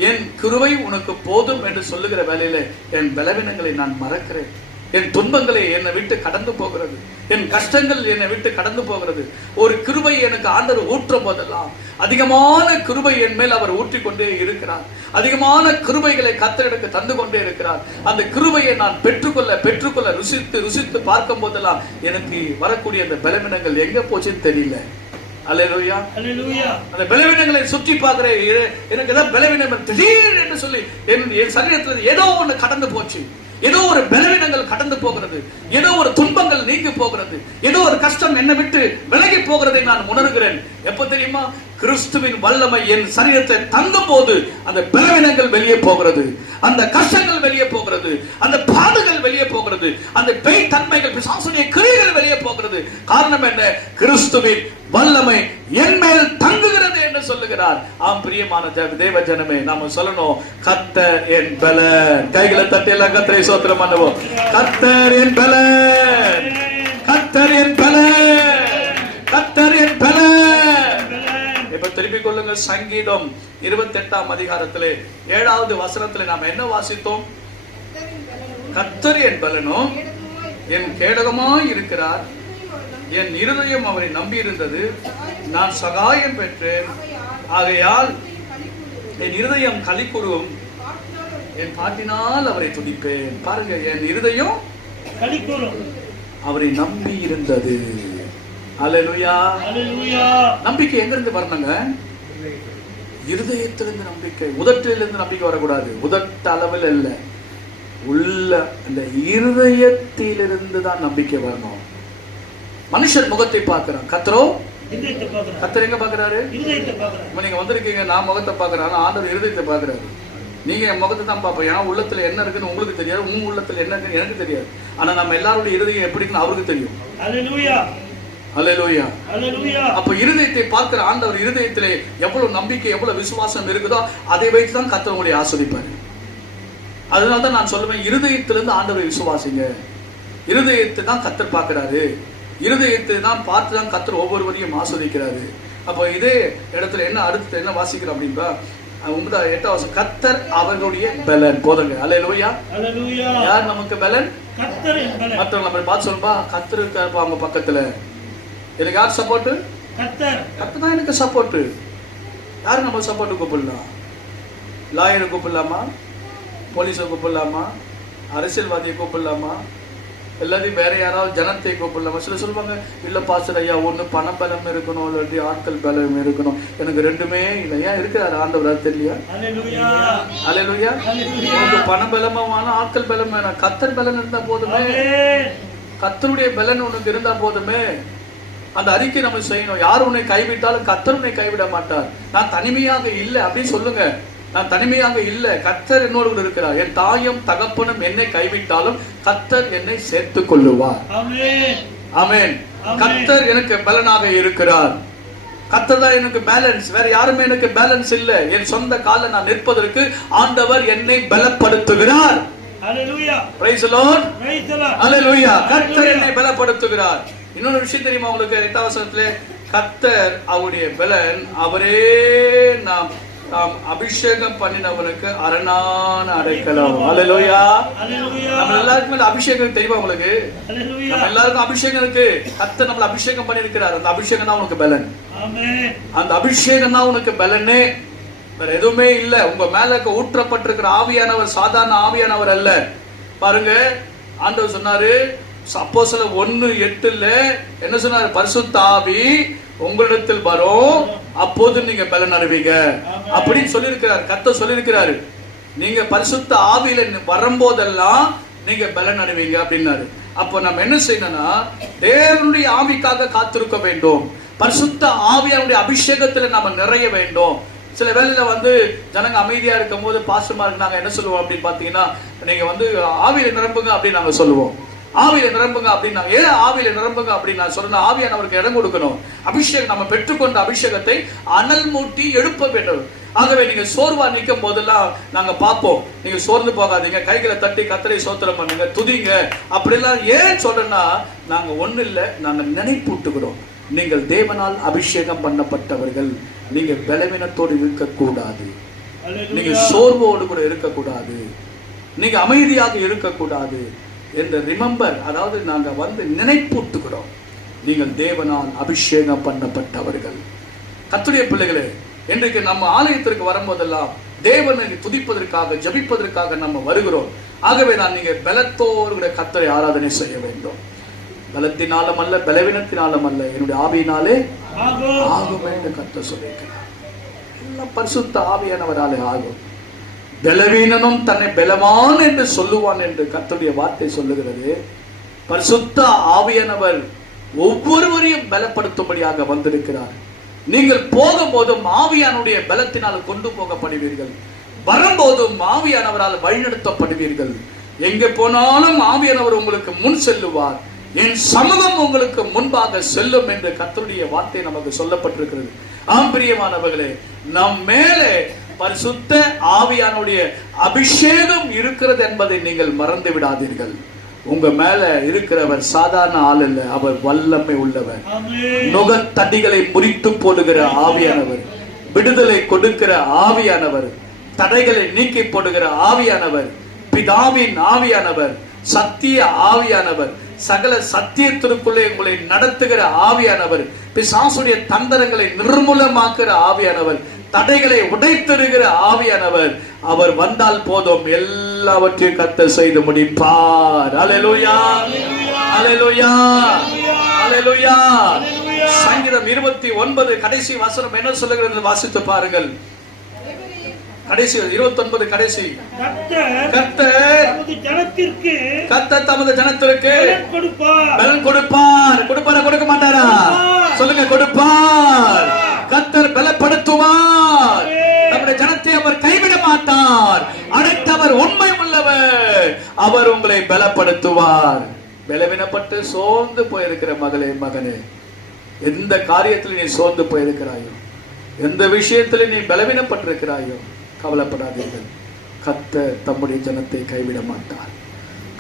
என் கிருபை உனக்கு போதும் என்று சொல்லுகிற வேளையில என் பலவீனங்களை நான் மறக்கிறேன். என் துன்பங்களை என்னை விட்டு கடந்து போகிறது, என் கஷ்டங்கள் என்னை விட்டு கடந்து போகிறது. ஒரு கிருபை எனக்கு ஆண்டவர் ஊற்றும் போதெல்லாம் அதிகமான கிருபை என் மேல் அவர் ஊற்றிக்கொண்டே இருக்கிறார். அதிகமான கிருபைகளை கர்த்தர் எனக்கு தந்து கொண்டே இருக்கிறார். அந்த கிருபையை நான் பெற்றுக்கொள்ள ருசித்து பார்க்கும் போதெல்லாம் எனக்கு வரக்கூடிய அந்த பலவீனங்கள் எங்க போச்சுன்னு தெரியல. அல்லேலூயா, அல்லேலூயா. அந்த பலவீனங்களை சுற்றி பார்க்கிறேன். எனக்கு ஏதாவது பலவீனம் திடீர் என்று சொல்லி என் சரீரத்தில் ஏதோ ஒன்று கடந்து போச்சு. ஏதோ ஒரு பலவீனங்கள் கடந்து போகிறது, ஏதோ ஒரு துன்பங்கள் நீங்கி போகிறது, ஏதோ ஒரு கஷ்டம் என்னை விட்டு விலகி போகிறதை நான் உணர்கிறேன். எப்ப தெரியுமா? கிறிஸ்துவின் வல்லமை என் சரீரத்தை தங்கும் போது அந்த பலவீனங்கள் வெளியே போகிறது, அந்த கஷ்டங்கள் வெளியே போகிறது, அந்த பாடுகள் வெளியே போகிறது, அந்த பேய் தன்மைகள் பிசாசுடைய கிரியைகள் வெளியே போகிறது. காரணம் என்ன? கிறிஸ்துவின் வல்லமை என் மேல் தங்குகிறது என்று சொல்லுகிறார். ஆம் பிரியமான தேவ ஜனமே, நாம சொல்லணும், கர்த்தர் என் பலன். கைகளை தட்டி எல்லாம் கர்த்தரை ஸ்தோத்திரம் பண்ணுவோம். கர்த்தர் என் பலன், கர்த்தர் என் பலன், கர்த்தர் என் பலன். இப்ப திருப்பிக் கொள்ளுங்க. சங்கீதம் 28ஆம் அதிகாரத்திலே 7வது வசனத்திலே நாம் என்ன வாசித்தோம்? கர்த்தர் என் பலனும் என் கேடகமாய் இருக்கிறார், என் இருதயம் அவரை நம்பி இருந்தது, நான் சகாயம் பெற்றேன், ஆகையால் என் இருதயம் களிகூரும், என் பாட்டினால் அவரை துதிப்பேன். பாருங்க, என் இருதயம் களிகூரும், அவரை நம்பி இருந்தது. அல்லேலூயா, அல்லேலூயா. நம்பிக்கை எங்க இருந்து வரணுங்க? இருதயத்திலிருந்து நம்பிக்கை. உதட்டிலிருந்து நம்பிக்கை வரக்கூடாது. உதட்ட அளவில் இல்ல, உள்ள அந்த இருதயத்திலிருந்து தான் நம்பிக்கை வரணும். மனுஷன் முகத்தை பார்க்கிறான், கர்த்தரோ கர்த்தர் எங்க பாக்குறாரு? நீங்க வந்திருக்கீங்க, நான் முகத்தை பாக்குறேன், ஆண்டவர் இருதயத்தை பாக்குறாரு. நீங்க என் முகத்தை தான் பார்ப்போம். ஏன்னா உள்ளத்துல என்ன இருக்குன்னு உங்களுக்கு தெரியாது, உங்க உள்ளத்துல என்ன இருக்குன்னு எனக்கு தெரியாது. ஆனா நம்ம எல்லாருடைய இருதயம் எப்படி இருக்குன்னு அவருக்கு தெரியும். அல்லேலூயா, அல்லேலூயா, அல்லேலூயா. அப்ப இருதயத்தை பார்க்கிற ஆண்டவர் இருதயத்திலே எவ்வளவு நம்பிக்கை, எவ்வளவு விசுவாசம் இருக்குதோ அதை வைத்து தான் கர்த்தர் உங்களை ஆசீர்வதிப்பாரு. அதனால தான் நான் சொல்லுவேன், இருதயத்திலிருந்து ஆண்டவரை விசுவாசிங்க. இருதயத்தை தான் கர்த்தர் பார்க்கிறாரு, இருதயத்தை தான் பார்த்து தான் கர்த்தர் ஒவ்வொருவரையும் ஆசீர்வதிக்கிறாரு. அப்போ இதே இடத்துல என்ன அடுத்து என்ன வாசிக்கிறோம் அப்படின்னா 8வது வசனம், கர்த்தர் அவர்களுடைய பலன். போதுங்க. அல்லேலூயா, அல்லேலூயா. யார் நமக்கு பலன்? கர்த்தர் பலன். மற்றவங்க நம்ம பார்த்து சொல்லுப்பா, கர்த்தர் இருக்காருப்பா அவங்க பக்கத்துல. எனக்கு யார் சப்போர்ட்? கர்த்தர். கர்த்தர் தான் எனக்கு சப்போர்ட். யாரு நம்ம சப்போர்ட் கூப்பிடலாம்? லாயரை கூப்பிடலாமா? போலீஸை கூப்பிடலாமா? அரசியல்வாதியை கூப்பிடலாமா? எல்லாத்தையும் வேற யாராவது ஜனத்தை கூப்பிடலாமா? சில சொல்லுவாங்க, இல்ல பாஸ்டர் ஐயா, ஒண்ணு பண பலம் இருக்கணும், இல்லாட்டி ஆட்கள் பலம் இருக்கணும். எனக்கு ரெண்டுமே இல்லை. ஏன் இருக்கிறாரு ஆண்டவர்? தெரியலையா? அல்லேலூயா. உங்களுக்கு பண பலமான ஆட்கள் பலம் வேணாம், கர்த்தர் பலன் இருந்தா போதுமே. கர்த்தருடைய பலன் உனக்கு இருந்தா போதுமே. அந்த அறிக்கை நம்ம செய்யணும். யார் உன்னை கைவிட்டாலும் கர்த்தர் உன்னை கைவிட மாட்டார். நான் தனிமையாக இல்லை அப்படின்னு சொல்லுங்க. நான் தனிமையாக இல்லை, கர்த்தர் என்னோடு கூட இருக்கிறார். என் தாயும் தகப்பனும் என்னை கைவிட்டாலும் கர்த்தர் என்னை சேர்த்துக் கொள்ளுவார். ஆமென். கர்த்தர் எனக்கு பலனாக இருக்கிறார். கர்த்தர் தான் எனக்கு பேலன்ஸ். வேற யாருமே எனக்கு பேலன்ஸ் இல்ல. என் சொந்த காலில் நான் நிற்பதற்கு ஆண்டவர் என்னை பலப்படுத்துகிறார். Hallelujah. Praise the lord. Praise the lord. Hallelujah. கர்த்தர் என்னை பலப்படுத்துகிறார். இன்னொரு விஷயம் தெரியுமா உங்களுக்கு? 8வது வசனத்திலே கர்த்தர் அவருடைய பலன், அவரே நாம் அபிஷேகம் பண்ணினவனுக்கு அரணான அடைக்கலம். அல்லேலூயா. நம்ம எல்லாருக்குமே அபிஷேகம் தெரியுமா உங்களுக்கு? நம்ம எல்லாருக்கும் அபிஷேகம் இருக்கு. கர்த்தர் நம்மள அபிஷேகம் பண்ணி இருக்கிறார். அந்த அபிஷேகம் தான் உனக்கு பலன். அந்த அபிஷேகம் தான் உனக்கு பலனே, வேற எதுவுமே இல்ல. உங்க மேல ஊற்றப்பட்டிருக்கிற ஆவியானவர் சாதாரண ஆவியானவர் அல்ல. பாருங்க, ஆண்டவர் சொன்னாரு அப்போஸ்தலர் 1:8 என்ன சொன்னாரு? பரிசுத்த ஆவி உங்களிடத்தில் வரும், அப்போது நீங்க பலன் அடைவீங்க அப்படின்னு சொல்லியிருக்கிறார். கர்த்தர் சொல்லியிருக்கிறாரு, நீங்க பரிசுத்த ஆவியில வரும்போதெல்லாம் நீங்க பலன் அடைவீங்க அப்படின்னாரு. அப்போ நம்ம என்ன செய்யணும்னா, தேவனுடைய ஆவிக்காக காத்திருக்க வேண்டும். பரிசுத்த ஆவியானுடைய அபிஷேகத்துல நம்ம நிறைய வேண்டும். சில வேளையில ஜனங்க அமைதியா இருக்கும் போது பாஸ்டர்மாருக்கு நாங்க என்ன சொல்லுவோம் அப்படின்னு பாத்தீங்கன்னா, நீங்க ஆவியில நிரம்புங்க அப்படின்னு நாங்க சொல்லுவோம். ஆவியில நிரம்புங்க அப்படின்னா, ஏன் ஆவியில நிரம்புங்க அப்படின்னு நான் சொல்றேன்? ஆவியானவருக்கு இடம் கொடுக்கணும். அபிஷேகம் நம்ம பெற்றுக்கொண்ட அபிஷேகத்தை அனல் மூட்டி எழுப்ப வேண்டும். ஆகவே நீங்க சோர்வா நிற்கும் போதெல்லாம் நாங்க பார்ப்போம், நீங்க சோர்ந்து போகாதீங்க, கைகளை தட்டி கர்த்தரை ஸ்தோத்திரம் பண்ணுங்க, துதிங்க அப்படிலாம். ஏன் சொல்றேன்னா, நாங்க ஒண்ணு இல்ல, நாங்க நினைப்பூட்டுகிறோம். நீங்கள் தேவனால் அபிஷேகம் பண்ணப்பட்டவர்கள். நீங்க பலவீனத்தோடு இருக்கக்கூடாது, நீங்க சோர்வோடு கூட இருக்கக்கூடாது, நீங்க அமைதியாக இருக்கக்கூடாது என்று ரிமெம்பர். அதாவது நாங்க நினைப்பூட்டுகிறோம், நீங்கள் தேவனால் அபிஷேகம் பண்ணப்பட்டவர்கள். கர்த்தருடைய பிள்ளைகளே, இன்றைக்கு நம்ம ஆலயத்திற்கு வரும்போதெல்லாம் தேவனை துதிப்பதற்காக, ஜெபிப்பதற்காக நம்ம வருகிறோம். ஆகவே நீங்க பலத்தோடு கூட கர்த்தரை ஆராதனை செய்ய வேண்டும். பலத்தினாலும் அல்ல, பலவீனத்தினாலும் அல்ல, என்னுடைய ஆவியினாலே ஆகும் என்று கர்த்தர் சொல்லியிருக்கிறார். எல்லாம் பரிசுத்த ஆவியானவராலே ஆகும். பலவீனனும் தன்னை பலவான் என்று சொல்லுவான் என்று கர்த்தருடைய வார்த்தை சொல்லுகிறது. பரிசுத்த ஆவியானவர் ஒவ்வொருவரையும் பலப்படுத்தும்படியாக வந்திருக்கிறார். நீங்கள் போகும்போதும் ஆவியானுடைய பலத்தினால் கொண்டு போகப்படுவீர்கள், வரும்போதும் ஆவியானவரால் வழிநடத்தப்படுவீர்கள். எங்கே போனாலும் ஆவியானவர் உங்களுக்கு முன் செல்லுவார், என் சமூகம் உங்களுக்கு முன்பாக செல்லும் என்று கர்த்தருடைய வார்த்தை நமக்கு சொல்லப்பட்டிருக்கிறது. ஆம் பிரியமானவர்களே, நம் மேலே பரிசுத்த ஆவியானுடைய அபிஷேகம் இருக்கிறது என்பதை நீங்கள் மறந்து விடாதீர்கள். உங்க மேல இருக்கிறவர் சாதாரண ஆள் அல்ல, அவர் வல்லமை உள்ளவர். நுகத்தடிகளை முறித்து போடுகிற ஆவியானவர், விடுதலை கொடுக்கிற ஆவியானவர், தடைகளை நீக்கி போடுகிற ஆவியானவர், பிதாவின் ஆவியானவர், சத்திய ஆவியானவர், சகல சத்தியத்திற்குள்ளே உங்களை நடத்துகிற ஆவியானவர், பிசாசுடைய தந்திரங்களை நிர்மூலமாக்குற ஆவியானவர், தடைகளை உடைத்தருகிற ஆவியானவர். அவர் வந்தால் போதும், எல்லாவற்றையும் கர்த்தர் செய்து முடிப்பார். அல்லேலூயா, அல்லேலூயா, அல்லேலூயா. சங்கீதம் 29 கடைசி வசனம் என்ன சொல்லுகிறது வாசித்து பாருங்கள். கடைசி 29 கடைசி. கர்த்தர் தமது ஜனத்திற்கு பலன் கொடுப்பார். கொடுப்பாரா, கொடுக்க மாட்டாரா? சொல்லுங்க, கொடுப்பார். கர்த்தர் பலப்படுத்துவார். நம்முடைய ஜனத்தை அவர் கைவிட மாட்டார். அழைத்தவர் உண்மை உள்ளவர், அவர் உங்களை பலப்படுத்துவார். பலவீனப்பட்டு சோர்ந்து போயிருக்கிற மகளே, மகனே, எந்த காரியத்தில் நீ சோர்ந்து போயிருக்கிறாயோ, எந்த விஷயத்தில் நீ பலவீனப்பட்டிருக்கிறாயோ, கவலைப்படாதீர்கள். கர்த்தர் தம்முடைய ஜனத்தை கைவிட மாட்டார்.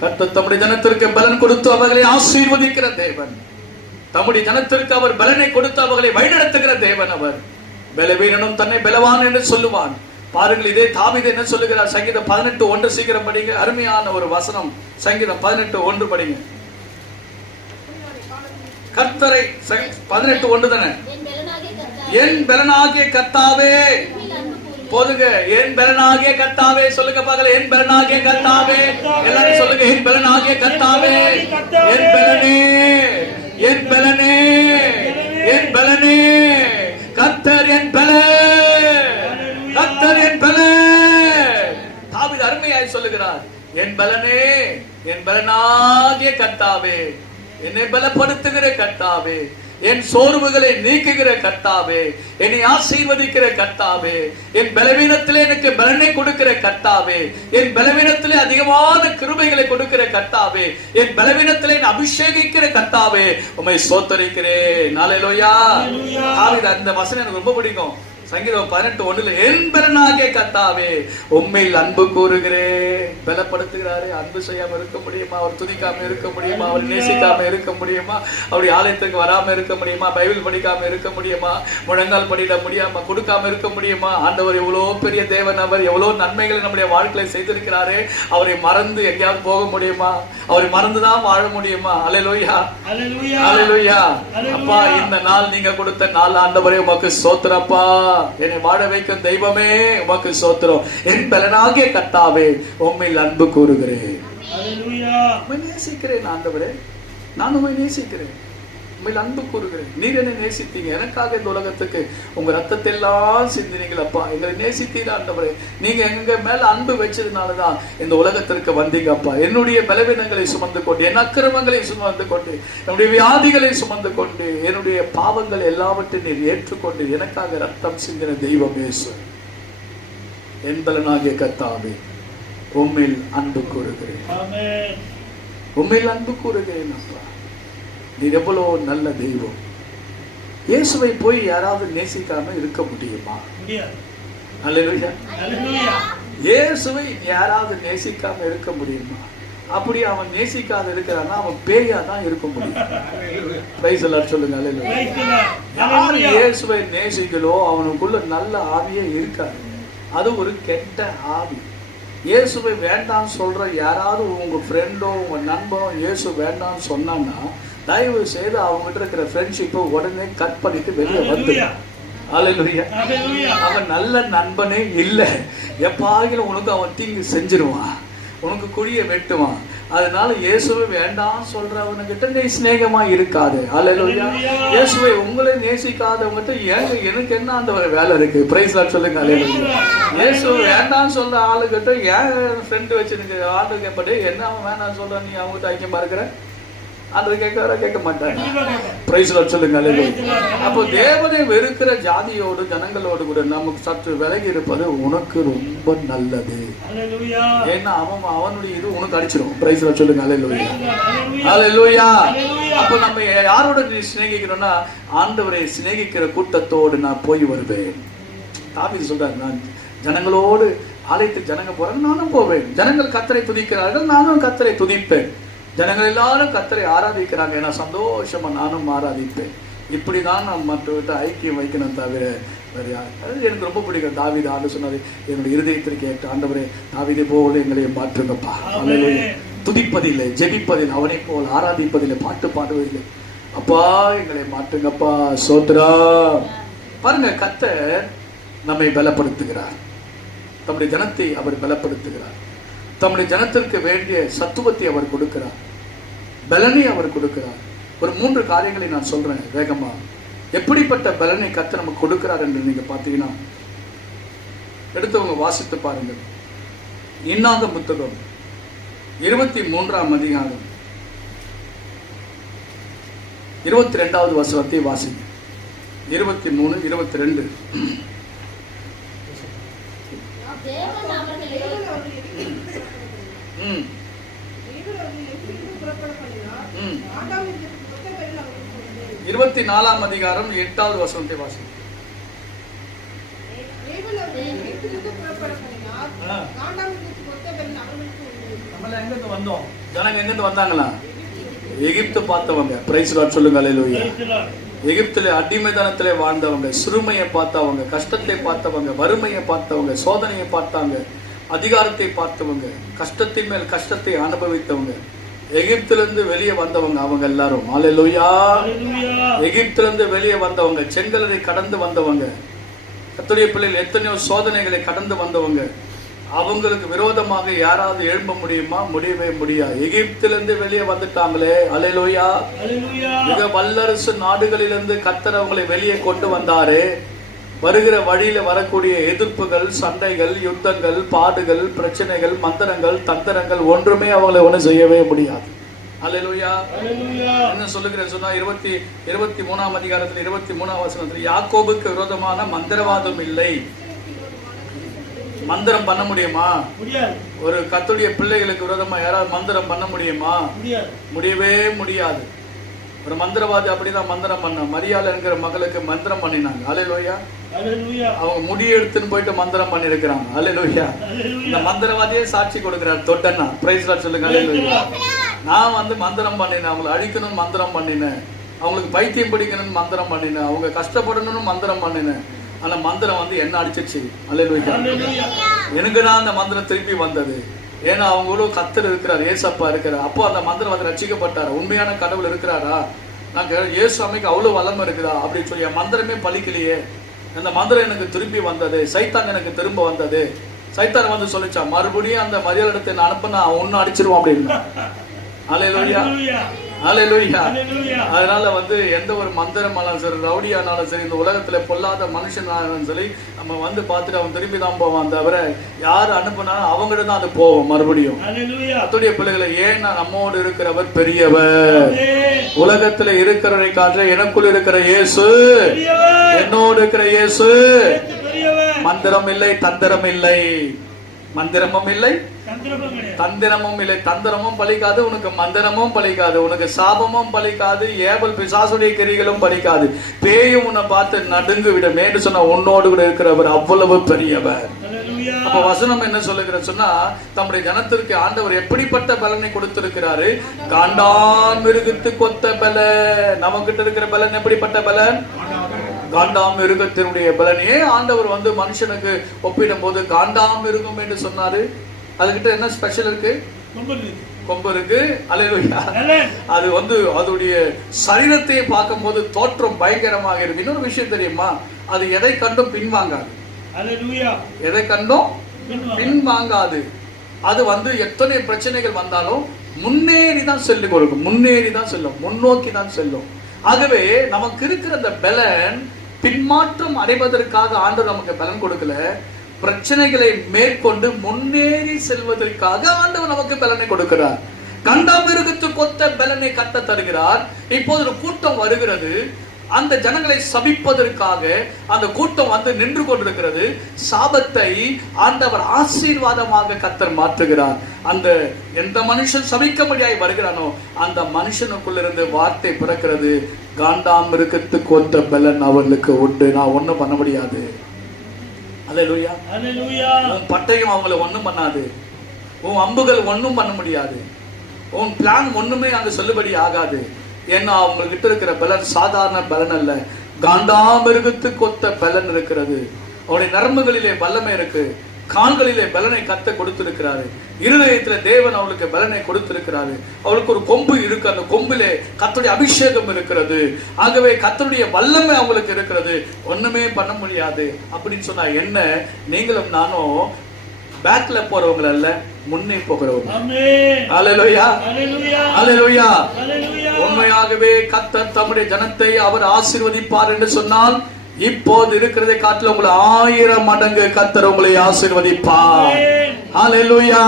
கர்த்தர் தம்முடைய ஜனத்திற்கு பலன் கொடுத்து அவர்களை ஆசீர்வதிக்கிற தேவன். தம்முடைய ஜனத்திற்கு அவர் பலனை கொடுத்து அவர்களை வழிநடத்துகிற தேவன். அவர் பலவீனனும் தன்னை பலவான் என்று சொல்லுவான். பாருங்கள், இதே தாவீது என்ன சொல்லுகிறார்? சங்கீதம் 18:1 சீக்கிரம் படிங்க. அருமையான ஒரு வசனம். சங்கீதம் 18:1 படிங்க. கர்த்தரை 18:1 தானே. என் பலனாகிய கர்த்தாவே, போதுங்க, என் பலனாகிய கர்த்தாவே. சொல்லுங்க பார்க்கல, என் பலனாகிய கர்த்தாவே. எல்லாரும் சொல்லுங்க, என் பலனாகிய கர்த்தாவே. என் பலனே, என் பலனே, என் பலனே. கர்த்தர் என் பலன், கர்த்தர் என் பலன். தாவீது அருமையாய் சொல்லுகிறார், என் பலனே, என் பலனாகிய கர்த்தாவே, என்னை பலப்படுத்துகிற கர்த்தாவே, என் சோர்வுகளை நீக்குகிற கர்த்தாவே, என்னை ஆசீர்வதிக்கிற கர்த்தாவே, என் பலவீனத்திலே எனக்கு பலனை கொடுக்கிற கர்த்தாவே, என் பலவீனத்திலே அதிகமான கிருபைகளை கொடுக்கிற கர்த்தாவே, என் பலவீனத்திலே அபிஷேகிக்கிற கர்த்தாவே, உம்மை ஸ்தோத்திரிக்கிறேன். அல்லேலூயா. தாவீது அந்த வசனம் எனக்கு ரொம்ப பிடிக்கும். சங்கீதம் 18:1 என் பலனாகிய கர்த்தாவே, உம்மில் அன்பு கூறுகிறேன். பலப்படுத்துகிறாரே, அன்பு செய்யாம இருக்க முடியுமா? அவர் துதிக்காம இருக்க முடியுமா? அவர் நேசிக்காம இருக்க முடியுமா? அவருடைய ஆலயத்துக்கு வராம இருக்க முடியுமா? பைபிள் படிக்காம இருக்க முடியுமா? முழங்கால் படிட முடியாம கொடுக்காம இருக்க முடியுமா? ஆண்டவர் எவ்வளவு பெரிய தேவன், அவர் எவ்வளவு நன்மைகளை நம்முடைய வாழ்க்கையில செய்திருக்கிறாரே, அவரை மறந்து எங்கேயாவது போக முடியுமா? அவரை மறந்துதான் வாழ முடியுமா? அல்லேலூயா, அல்லேலூயா. அப்பா, இந்த நாள் நீங்க கொடுத்த நாள் ஆண்டவரே, உமக்கு ஸ்தோத்திரப்பா. என்னை வாழ வைக்கும் தெய்வமே, உமக்கு ஸ்தோத்திரம். என் பலனாகிய கர்த்தாவே, உம்மில் அன்பு கூறுகிறேன். உம்மை நேசிக்கிறேன் ஆண்டவரே, நான் உம்மை நேசிக்கிறேன், உம்மில் அன்பு கூறுகிறேன். நீர் என்னை நேசித்தீங்க, எனக்காக இந்த உலகத்துக்கு உங்க ரத்தத்தை எல்லாம் சிந்தினீங்கள் அப்பா. எங்களை நேசித்தீங்க ஆண்டவரே. நீங்க எங்க மேல அன்பு வச்சதுனாலதான் இந்த உலகத்திற்கு வந்தீங்க அப்பா. என்னுடைய பலவீனங்களை சுமந்து கொண்டு, என் அக்கிரமங்களை சுமந்து கொண்டு, என்னுடைய வியாதிகளை சுமந்து கொண்டு, என்னுடைய பாவங்கள் எல்லாவற்றையும் நீர் ஏற்றுக்கொண்டு எனக்காக ரத்தம் சிந்தின தெய்வம் இயேசு. என் பலனாகிய கர்த்தாவே, உம்மில் அன்பு கூறுகிறேன், உம்மில் அன்பு கூறுகிறேன் அப்பா. நீர் எவ்வளவு நல்ல தெய்வம். இயேசுவை போய் யாராவது நேசிக்காம இருக்க முடியுமா? அல்லேலூயா. இயேசுவை யாராவது நேசிக்காம இருக்க முடியுமா? அப்படி அவன் நேசிக்காத இருக்கிறான்னா அவன் பேயா தான் இருக்க முடியும். பிரைஸ் எல்லாம் சொல்லுங்க. அல்லேலூயா. யார் இயேசுவை நேசிக்கலோ அவனுக்குள்ள நல்ல ஆவியே இருக்காது. அது ஒரு கெட்ட ஆவி. இயேசுவை வேண்டாம் சொல்ற யாராவது உங்க ஃப்ரெண்டோ உங்க நண்பனோ இயேசு வேண்டாம்னு சொன்னான்னா, தயவு செய்து அவங்ககிட்ட இருக்கிற ஃப்ரெண்ட்ஷிப்பை உடனே கட் பண்ணிட்டு வெளியே வந்து. அல்லேலூயா. அவன் நல்ல நண்பனே இல்லை. எப்பாகிலும் உனக்கு அவன் தீங்கு செஞ்சிருவான், உனக்கு குழிய வெட்டுவான். அதனால இயேசுவை வேண்டாம் சொல்றவனுக்கிட்ட நீ சிநேகமா இருக்காது. அல்லேலூயா. இயேசுவை உங்களை நேசிக்காதவங்கிட்ட ஏங்க எனக்கு என்ன அந்த ஒரு வேலை இருக்கு? பிரைஸ் லார்ட் சொல்லுங்க. அல்லேலூயா. இயேசுவை வேண்டாம் சொல்ற ஆளுகிட்ட ஏன் ஃப்ரெண்ட் வச்சிருக்க ஆளுக்கு எப்படி என்ன அவன் வேணாம் சொல்ற, நீ அவங்ககிட்ட ஐக்கியமா இருக்கிற? ஆண்டவர் கேட்கறா கேட்க மாட்டாங்க. பிரைஸ் லார்ட் சொல்லுங்க. அப்போ தேவனை வெறுக்கிற ஜாதியோடு ஜனங்களோடு கூட நமக்கு சற்று விலகி இருப்பது உனக்கு ரொம்ப நல்லது. ஏன்னா அவனுடைய இது உனக்கு அடிச்சிடும். பிரைஸ் லார்ட் சொல்லுங்க. அல்லேலூயா, அல்லேலூயா. அப்போ நம்ம யாரோட சிநேகிக்கிறோம்னா ஆண்டவரை சிநேகிக்கிற கூட்டத்தோடு நான் போய் வருவேன். தாவீது சொல்றாரு, நான் ஜனங்களோடு ஆலயத்துக்கு ஜனங்க போறாங்க, நானும் போவேன். ஜனங்கள் கர்த்தரை துதிக்கிறார்கள், நானும் கர்த்தரை துதிப்பேன். ஜனங்கள் எல்லாரும் கர்த்தரை ஆராதிக்கிறாங்க, நான் சந்தோஷமா நானும் ஆராதிப்பேன். இப்படிதான் நான் மற்றவர்கிட்ட ஐக்கியம் வைக்கணும் தவிர வேறு யார். அது எனக்கு ரொம்ப பிடிக்கும். தாவீது ஆண்டு சொன்னாரு, என்னுடைய இருதயத்திற்கு ஏற்ற ஆண்டவரே தாவீதை போல எங்களை மாற்றுங்கப்பா. துதிப்பதில்லை, ஜெபிப்பதில்லை, அவனை போல் ஆராதிப்பதில்லை, பாட்டு பாடுவதில்லை. அப்பா எங்களை மாற்றுங்கப்பா. சோத்ரா. பாருங்க, கர்த்தர் நம்மை பலப்படுத்துகிறார். தம்முடைய ஜனத்தை அவர் பலப்படுத்துகிறார். தம்முடைய ஜனத்திற்கு வேண்டிய சத்துவத்தை அவர் கொடுக்கிறார், பலனை அவர் கொடுக்கிறார். ஒரு 3 காரியங்களை நான் சொல்றேன் வேகமா. எப்படிப்பட்ட பலனை கர்த்தர் நமக்கு கொடுக்கிறார் என்று நீங்க பார்த்தீங்கன்னா, எடுத்தவங்க வாசித்து பாருங்கள். இன்னாக புத்தகம் 23ஆம் அதிகாரம் 22வது வசனத்தை வாசிங்க. 23, 22. இருபத்தி 4ஆம் அதிகாரம் 8வது வசனத்தை வாசிங்க. எங்கிருந்து வந்தோம்? ஜனங்க எங்கிருந்து வந்தாங்களா? எகிப்து பார்த்தவங்க. பிரைஸ் லார்ட் சொல்லுங்க. அல்லேலூயா. எகிப்திலே அடிமைத்தனத்திலே வாழ்ந்தவங்க, சிறுமையை பார்த்தவங்க, கஷ்டத்தை பார்த்தவங்க, வறுமையை பார்த்தவங்க, சோதனையை பார்த்தாங்க, அதிகாரத்தை பார்த்தவங்க, கஷ்டத்தின் மேல் கஷ்டத்தை அனுபவித்தவங்க, எகிப்திலிருந்து வெளியே வந்தவங்க அவங்க எல்லாரும். அல்லேலூயா. எகிப்திலிருந்து வெளியே வந்தவங்க, செங்கடலை கடந்து வந்தவங்க, கர்த்தருடைய பிள்ளைகள் எத்தனையோ சோதனைகளை கடந்து வந்தவங்க. அவங்களுக்கு விரோதமாக யாராவது எழும்ப முடியுமா? முடியவே முடியாது. எகிப்திலிருந்து வெளியே வந்துட்டாங்களே. அல்லேலூயா. மிக வல்லரசு நாடுகளிலிருந்து கர்த்தர் அவங்களை வெளியே கொண்டு வந்தாரு. வருகிற வழியில வரக்கூடிய எதிர்ப்புகள், சண்டைகள், யுத்தங்கள், பாடுகள், பிரச்சனைகள், மந்திரங்கள், தந்திரங்கள் ஒன்றுமே அவங்களை ஒன்றும் செய்யவே முடியாது. அல்லேலூயா. என்ன சொல்லுகிறேன் சொன்னா 23ஆம் அதிகாரத்தில் 23ஆம் வசனத்தில், யாக்கோபுக்கு விரோதமான மந்திரவாதம் இல்லை. மந்திரம் பண்ண முடியுமா? ஒரு கர்த்தருடைய பிள்ளைகளுக்கு விரோதமா யாராவது மந்திரம் பண்ண முடியுமா? முடியவே முடியாது. ஒரு மந்திரவாதி அப்படிதான் மந்திரம் பண்ண. மரியாள் என்கிற மகளுக்கு மந்திரம் பண்ணினாங்க. அல்லேலூயா. அவங்க முடி எடுத்துன்னு போயிட்டு மந்திரம் பண்ணி இருக்கிறாங்க. அல்லேலூயா. இந்த மந்திரவாதியே சாட்சி கொடுக்கிறார். தொட்டனா பிரைஸ் லார்ட் சொல்லுங்க. அல்லேலூயா. நான் மந்திரம் பண்ணினேன், அவங்களை அழிக்கணும்னு மந்திரம் பண்ணினேன், அவங்களுக்கு பைத்தியம் பிடிக்கணும்னு மந்திரம் பண்ணினேன், அவங்க கஷ்டப்படணும்னு மந்திரம் பண்ணினேன். அந்த மந்திரம் என்ன அடிச்சிச்சு. அல்லேலூயா. எனக்கு தான் அந்த மந்திரம் திருப்பி வந்தது. ஏன்னா அவங்களும் கர்த்தர் இருக்கிறார், ஏசப்பா இருக்கிறார். அப்போ அந்த மந்திரம் ரட்சிக்கப்பட்டாரா? உண்மையான கடவுள் இருக்கிறாரா? நான் இயேசு அம்மைக்கு அவ்வளவு வல்லமை இருக்குதா அப்படின்னு சொல்லி மந்திரமே பலிக்கலையே. அந்த மந்திரம் எனக்கு திருப்பி வந்தது. சைத்தான் எனக்கு திரும்ப வந்தது. சைத்தான் சொல்லிச்சா, மறுபடியும் அந்த மரியாதை இடத்தை நான் அனுப்புனா ஒன்னு அடிச்சிருவோம் அப்படின்னு. அல்லேலூயா. அல்லேலூயா. அதனால எந்த ஒரு மந்திரமானாலும் சரி, ரவுடியானாலும் சரி, இந்த உலகத்துல பொல்லாத மனுஷனாலும் சரி, நம்ம பார்த்துட்டு அவன் திரும்பி தான் போவான் தவிர யாரு அனுப்புனா அவங்ககிட்ட தான் அது போவோம் மறுபடியும். கர்த்தருடைய பிள்ளைகளை, ஏன்னா நம்மோடு இருக்கிறவர் பெரியவர். உலகத்துல இருக்கிறவரை காற்ற எனக்குள் இருக்கிற இயேசு, என்னோடு இருக்கிற இயேசு. மந்திரம் இல்லை, தந்திரம் இல்லை, மந்திரமும் இல்லை, தந்திரமும் இல்லை. தந்திரமும் பலிக்காது, உனக்கு மந்திரமும் பலிக்காது, உனக்கு சாபமும் பலிக்காது, ஏவல் பிசாசுடைய கிரிகளும் பலிக்காது. பேயும் உன்னை பார்த்து நடுங்கு விடும் என்று சொன்ன உன்னோடு கூட இருக்கிறவர் அவ்வளவு பெரியவர். அப்ப வசனம் என்ன சொல்லுகிற சொன்னா, தம்முடைய ஜனத்திற்கு ஆண்டவர் எப்படிப்பட்ட பலனை கொடுத்திருக்கிறாரு? காண்டான் மிருகத்துக்கு ஒத்த பலன். நமக்கிட்ட இருக்கிற பலன் எப்படிப்பட்ட பலன்? காண்டாம் மிருகத்தினுடைய பலனையே ஆண்டவர் மனுஷனுக்கு ஒப்பிடும் போது காண்டாம் மிருகம் என்று சொன்னாரு. அதுகிட்ட என்ன ஸ்பெஷல் இருக்கு? கொம்பு இருக்கு. அல்லேலூயா. அது அதோடைய சரீரத்தை பார்க்கும் போது தோற்றம் பயங்கரமாக இருக்கு. இன்னொரு விஷயம் தெரியுமா? அது எதை கண்டும் பின்வாங்காது. எதை கண்டும் பின்வாங்காது. அது எத்தனை பிரச்சனைகள் வந்தாலும் முன்னேறி தான் செல்லும் கொடுக்கும். முன்னேறி தான் செல்லும், முன்னோக்கி தான் செல்லும். ஆகவே நமக்கு இருக்கிற அந்த பலன் பின்மாற்றம் அடைவதற்காக ஆண்டவர் நமக்கு பலன் கொடுக்கல. பிரச்சனைகளை மேற்கொண்டு முன்னேறி செல்வதற்காக ஆண்டவர் நமக்கு பலனை கொடுக்கிறார். கண்டாமிருகத்துக்கு ஒத்த பலனை கத்த தருகிறார். இப்போது ஒரு கூட்டம் வருகிறது, அந்த ஜனங்களை சபிப்பதற்காக அந்த கூட்டம் வந்து நின்று கொண்டிருக்கிறது. சாபத்தை ஆண்டவர் ஆசீர்வாதமாக கர்த்தர் மாற்றுகிறார். அந்த எந்த மனுஷன் சபிக்கும்படியாய் வருகிறானோ அந்த மனுஷனுக்குள்ளிருந்து வார்த்தை பிறக்கிறது, காண்டாமிருகத்துக்கு ஒத்த பலன் அவர்களுக்கு உண்டு, நான் ஒண்ணும் பண்ண முடியாது. அல்லேலூயா. உன் பட்டயம் அவங்களை ஒண்ணும் பண்ணாது, உன் அம்புகள் ஒண்ணும் பண்ண முடியாது, உன் பிளான் ஒண்ணுமே அங்க சொல்லுபடி ஆகாது. ஏன்னா அவங்ககிட்ட இருக்கிற பலன் சாதாரண பலன் அல்ல, காண்டாமிருகத்துக்கு ஒத்த பலன் இருக்கிறது. அவருடைய நரம்புகளிலே வல்லமை இருக்கு, கால்களிலே பலனை கத்த கொடுத்திருக்கிறாரு, இருதயத்துல தேவன் அவளுக்கு பலனை கொடுத்திருக்கிறாரு. அவளுக்கு ஒரு கொம்பு இருக்கு, அந்த கொம்பிலே கர்த்தருடைய அபிஷேகம் இருக்கிறது. ஆகவே கர்த்தருடைய வல்லமை அவங்களுக்கு இருக்கிறது, ஒண்ணுமே பண்ண முடியாது. அப்படின்னு சொன்னா என்ன, நீங்களும் நானும் பேக்ல போறவங்க அல்ல, முன்னே போகிறவங்க. அல்லேலூயா, அல்லேலூயா. உண்மையாகவே கர்த்தர் தம்முடைய ஜனத்தை அவர் ஆசீர்வதிப்பார் என்று சொன்னால், இப்போது இருக்கிறதை காட்டிலும் உங்களை 1000 மடங்கு கர்த்தர் உங்களை ஆசீர்வதிப்பார். அல்லேலூயா.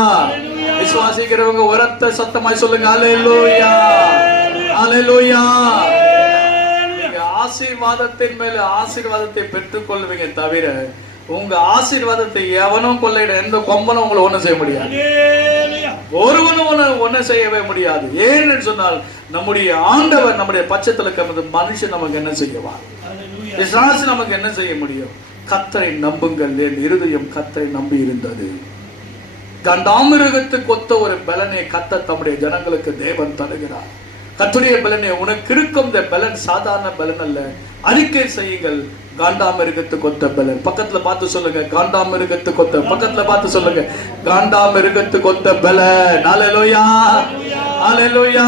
விசுவாசிக்கிறவங்க உரத்த சத்தமாய் சொல்லுங்க, அல்லேலூயா, அல்லேலூயா. நீங்க ஆசீர்வாதத்தின் மேல ஆசீர்வாதத்தை பெற்றுக் கொள்வீங்க தவிர உங்க ஆசீர்வாதத்தை எவனும் கொள்ளையிட எந்த கொம்பனும் உங்களை ஒண்ணும் செய்ய முடியாது, ஒருவனும் ஒண்ணு செய்யவே முடியாது. ஏன்னு சொன்னால் நம்முடைய ஆண்டவர் நம்முடைய பட்சத்தில் இருக்கிற மனுஷன் நமக்கு என்ன செய்வார், நமக்கு என்ன செய்ய முடியும்? கர்த்தரை நம்புங்கள், என் இருதயம் கர்த்தரை நம்பி இருந்தது. காண்டாமிருகத்துக்கு ஒத்த ஒரு பலனை கர்த்தர் தம்முடைய ஜனங்களுக்கு தேவன் தருகிறார். கர்த்தருடைய பலனை உனக்கு இருக்கும் இந்த பலன் சாதாரண பலன் அல்ல. அறிக்கை செய்யுங்கள், காண்டாமிருகத்துக்கு ஒத்த பலன். பக்கத்துல பார்த்து சொல்லுங்க, காண்டாமிருகத்துக்கு ஒத்த. பக்கத்துல பார்த்து சொல்லுங்க, காண்டாமிருகத்துக்கு ஒத்த பலன். அல்லேலூயா, அல்லேலூயா.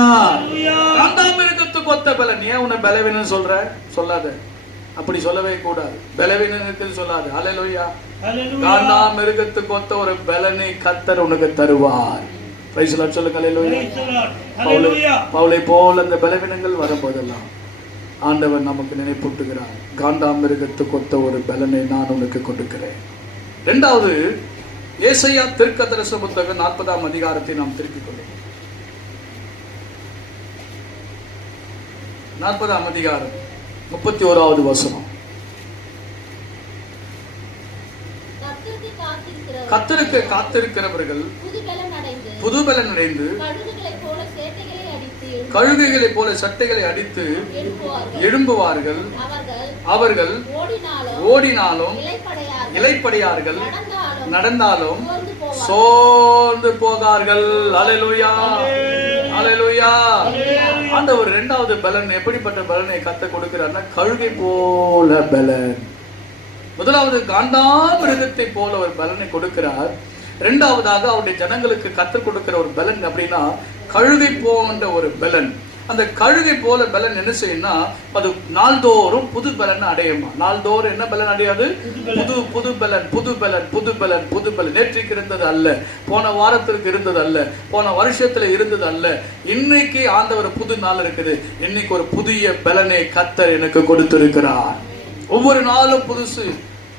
காண்டாமிருகத்துக்கு ஒத்த பலன். ஏன் உன்னை பலவீனன்னு சொல்ற? சொல்லாத, அப்படி சொல்லவே கூடாது. பலவீனன்னு சொல்லாது. அல்லேலூயா. காண்டாமிருகத்துக்கு ஒத்த ஒரு பலனை கர்த்தர் உனக்கு தருவார். பிரைஸ் தி லார்ட் சொல்லுங்க, அல்லேலூயா. பவுலை போல அந்த பலவீனங்கள் வரும்போதெல்லாம் ஆண்டவர் நமக்கு நினைப்பூட்டுகிறார், காண்டாமிருகத்துக்கு ஒத்த ஒரு பலனை நான் உனக்கு கொடுக்கிறேன். இரண்டாவது, ஏசாயா தீர்க்கதரிசன புத்தகம் 40ஆம் அதிகாரத்தை நாம் திருப்பிக் கொள்ளும். 40ஆம் அதிகாரம் 31வது வசனம். கர்த்தருக்கு காத்திருக்கிறவர்கள் புதுபலன் அடைந்து கழுகுகளை போல சட்டைகளை அடித்து எழும்புவார்கள். அவர்கள் ஓடினாலும் இளைப்படையார்கள், நடந்தாலும் சோர்ந்து போகார்கள். அல்லேலூயா, அல்லேலூயா. ஆண்டவர் இரண்டாவது பலன் எப்படிப்பட்ட பலனை கர்த்தர் கொடுக்கிறார்னா, கழுகை போல பலன். முதலாவது காண்டாமிருகத்தை போல ஒரு பலனை கொடுக்கிறார். இரண்டாவதாக அவருடைய ஜனங்களுக்கு கற்றுக் கொடுக்கிற ஒரு பலன் அப்படின்னா கழுகை போன்ற ஒரு பலன். அந்த கழுகை போல பலன் என்ன செய்யும்னா, அது நாள்தோறும் புது பலன் அடையுமா. நாள்தோறும் என்ன பலன் அடையாது? புது பலன், புது பலன், புது பலன், புது பலன். நேற்றுக்கு இருந்தது அல்ல, போன வாரத்திற்கு இருந்தது அல்ல, போன வருஷத்துல இருந்தது அல்ல. இன்னைக்கு ஆண்டவர் புது நாள் இருக்குது. இன்னைக்கு ஒரு புதிய பலனை கர்த்தர் எனக்கு கொடுத்திருக்கிறார். ஒவ்வொரு நாளும் புதுசு,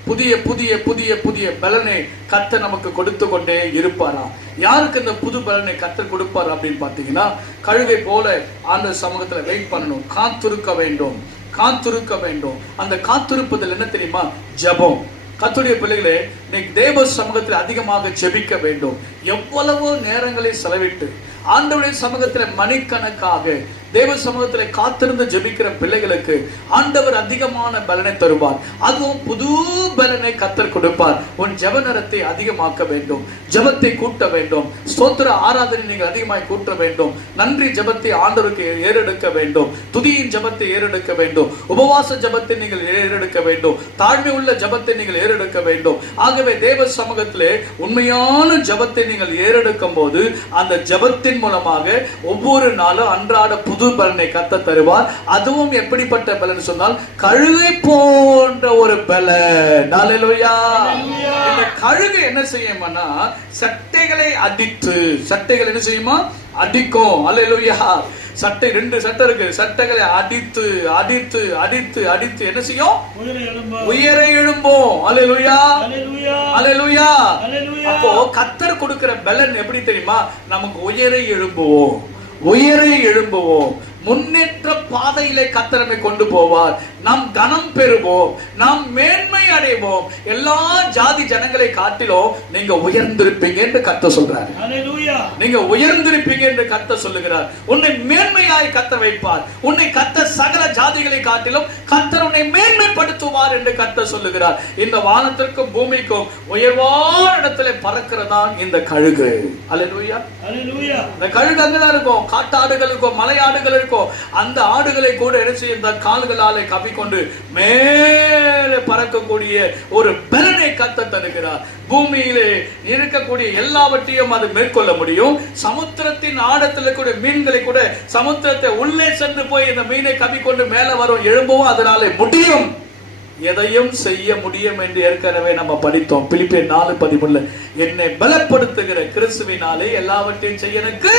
புதிய புதிய புதிய புதிய பலனை கர்த்தர் நமக்கு கொடுத்து கொண்டே இருப்பாரா? யாருக்கு இந்த புது பலனை கர்த்தர் கொடுப்பார் அப்படின்னு பாத்தீங்கன்னா, கழுகை போல ஆண்டவர் சமூகத்துல வெயிட் பண்ணணும், காத்திருக்க வேண்டும், காத்திருக்க வேண்டும். அந்த காத்திருப்பதில் என்ன தெரியுமா? ஜெபம். கர்த்தருடைய பிள்ளைகளே, இன்னைக்கு தேவ சமூகத்தில் அதிகமாக ஜெபிக்க வேண்டும். எவ்வளவோ நேரங்களை செலவிட்டு ஆண்டவருடைய சமூகத்தில் மணிக்கணக்காக தேவ சமூகத்தில் காத்திருந்து ஜெபிக்கிற பிள்ளைகளுக்கு ஆண்டவர் அதிகமான பலனை தருவார். அதுவும் புது பலனை கர்த்தர் கொடுப்பார். உன் ஜெப நேரத்தை அதிகமாக்க வேண்டும், ஜெபத்தை கூட்ட வேண்டும், ஸ்தோத்திர ஆராதனை நீங்கள் அதிகமாய் கூட்ட வேண்டும், நன்றி ஜெபத்தை ஆண்டவருக்கு ஏறெடுக்க வேண்டும், துதியின் ஜெபத்தை ஏறெடுக்க வேண்டும், உபவாச ஜெபத்தை நீங்கள் ஏறெடுக்க வேண்டும், தாழ்மை உள்ள ஜெபத்தை நீங்கள் ஏறெடுக்க வேண்டும். ஆகவே தேவ சமூகத்திலே உண்மையான ஜெபத்தை நீங்கள் ஏறெடுக்கும் போது அந்த ஜெபத்தின் மூலமாக ஒவ்வொரு நாளும் அன்றாட புது பலனை கர்த்தர் தருவார். அதுவும் எப்படிப்பட்ட பலன் சொன்னால், கழுகை போன்ற ஒரு பலன். அல்லேலூயா. இந்த கழுகு என்ன செய்யுமானா, சட்டைகளை அடித்து, சட்டைகள் என்ன செய்யுமா? அடிக்கும். அல்லேலூயா. சட்டை 2 சட்டை இருக்கு, சட்டைகளை அடித்து அடித்து அடித்து அடித்து என்ன செய்யும்? உயர எழும்போம். அல்லேலூயா, அல்லேலூயா. அப்போ கர்த்தர் கொடுக்கிற பலன் எப்படி தெரியுமா? நமக்கு உயர எழும்புவோம், உயர எழும்புவோம். முன்னேற்ற பாதையிலே கர்த்தர் நம்மை கொண்டு போவார். நாம் கனம் பெறுவோம், நாம் மேன்மை அடைவோம். எல்லா ஜாதி ஜனங்களை காட்டிலும் நீங்க உயர்ந்திருப்பீங்க என்று கர்த்தர் சொல்றார். நீங்க உயர்ந்திருப்பீங்க என்று கர்த்தர் சொல்லுகிறார். உன்னை மேன்மையாய் கர்த்தர் வைப்பார். உன்னை கர்த்தர் சகல ஜாதிகளை காட்டிலும் கர்த்தர் உன்னை மேன்மைப்படுத்துவார் என்று கர்த்தர் சொல்லுகிறார். இந்த வானத்திற்கும் பூமிக்கும் உயர்வான இடத்துல பறக்கிறதா இந்த கழுகு. அல்லேலூயா, அல்லேலூயா. இந்த கழுகு அங்கதான் இருக்கும். காட்டாடுகள் இருக்கும், மலையாடுகள் இருக்கும். அந்த ஆடுகளை கூட என்ன செய்ய இந்த கால்களாலே கவிக்கொண்டு மேலே பறக்கக்கூடிய ஒரு பலனை கர்த்தர் தருகிறார். பூமியிலே இருக்கக்கூடிய எல்லாவற்றையும் அது மேற்கொள்ள முடியும். சமுத்திரத்தின் ஆழத்தில் கூட மீன்களை கூட சமுத்திரத்தை உள்ளே சென்று போய் இந்த மீனை கவிக்கொண்டு மேலே வரும், எழும்பவும் அதனாலே முடியும். எதையும் செய்ய முடியும் என்று ஏற்கனவே நம்ம படித்தோம். பிலிப்பியர் 4:13 என்னை பலப்படுத்துகிற கிறிஸ்துவினாலே எல்லாவற்றையும் செய்ய எனக்கு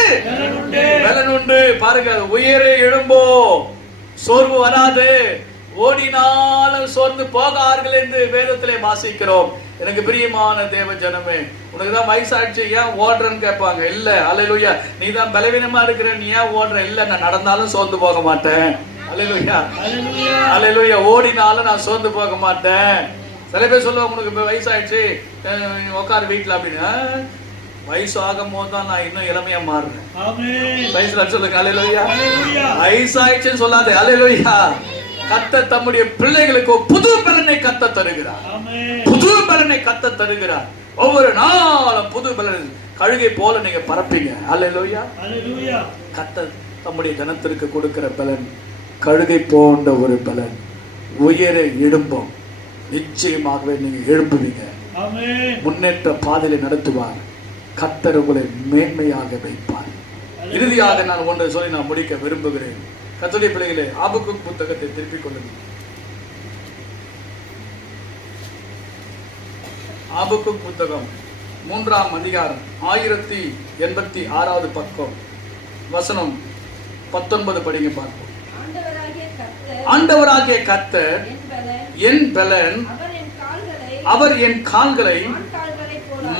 பலன் உண்டு. பாருங்க, உயரே எழும்போ, சோர்வு வராது, ஓடினாலும் சோர்ந்து போகார்கள் என்று வேதத்திலே வாசிக்கிறோம். எனக்கு பிரியமான தேவ ஜனமே, உனக்குதான் வயசாயிடுச்சு ஏன் ஓடுறன்னு கேட்பாங்க. இல்ல, அல்லேலூயா, நீ தான் பலவீனமா இருக்கிற, நீ ஏன் ஓடுற? இல்ல, நான் நடந்தாலும் சோர்ந்து போக மாட்டேன். அல்லேலூயா, அல்லேலூயா. ஓடினாலும் நான் சோர்ந்து போக மாட்டேன். சில பேர் சொல்லுவாங்க, உனக்கு இப்ப வயசாயிடுச்சு உட்காரு வீட்டுல அப்படின்னு. வயசு ஆகும் போது தான் நான் இன்னும் இளமையா மாறுறேன். வயசுல சொல்லுங்க அல்லேலூயா. வயசாயிடுச்சுன்னு சொல்லாதே. அல்லேலூயா. கர்த்தர் தம்முடைய பிள்ளைகளுக்கு புது பலனை கர்த்தர் தருகிறார். புது பலனை கர்த்தர் தருகிறார். ஒவ்வொரு நாளும் புது பலன். கழுகை போல நீங்க பறப்பீங்க. அல்லேலூயா, அல்லேலூயா. கர்த்தர் தம்முடைய ஜனத்திற்கு கொடுக்கிற பலன் கழுகை போன்ற ஒரு பலன். உயர எழும்பும். நிச்சயமாகவே நீங்க எழும்புவீங்க. முன்னேற்ற பாதையில நடத்துவார். கர்த்தர் உங்களை மேன்மையாக வைப்பார். இறுதியாக நான் ஒன்றை சொல்லி நான் முடிக்க விரும்புகிறேன். கர்த்தருடைய பிள்ளைகளே, ஆபக்குக் புத்தகத்தை திருப்பிக் கொள்ளுங்கள். ஆபக்குக் புத்தகம் 3ஆம் அதிகாரம் 1086வது பக்கம் வசனம் 19 படிங்க பார்ப்போம். ஆண்டவராகிய கர்த்தர் என் பலன், அவர் என் கால்களை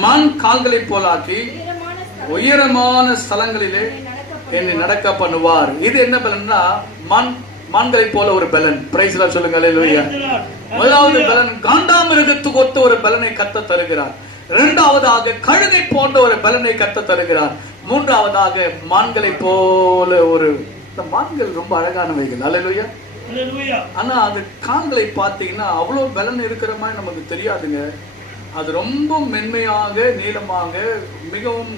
மான் கால்களை போலாக்கி உயரமான ஸ்தலங்களிலே என்னை நடக்க பண்ணுவார். இது என்ன பலன்னா, மான்களை போல ஒரு பலன். பிரைஸ் லார்ட் சொல்லுங்க. அல்லேலூயா. முதலாவது பலன் காண்டாமிருகத்துக்கு ஒத்த ஒரு பலனை கர்த்தர் தருகிறார். இரண்டாவதாக கழுகை போன்ற ஒரு பலனை கர்த்தர் தருகிறார். மூன்றாவதாக மான்களை போல ஒரு, இந்த மான்கள் ரொம்ப அழகானவைகள். அல்லேலூயா. ஆனா அது கால்களை பார்த்தீங்கன்னா அவ்வளவு பலன் இருக்கிற மாதிரி நமக்கு தெரியாதுங்க. அது ரொம்ப மென்மையாக நீளமாக மிகவும்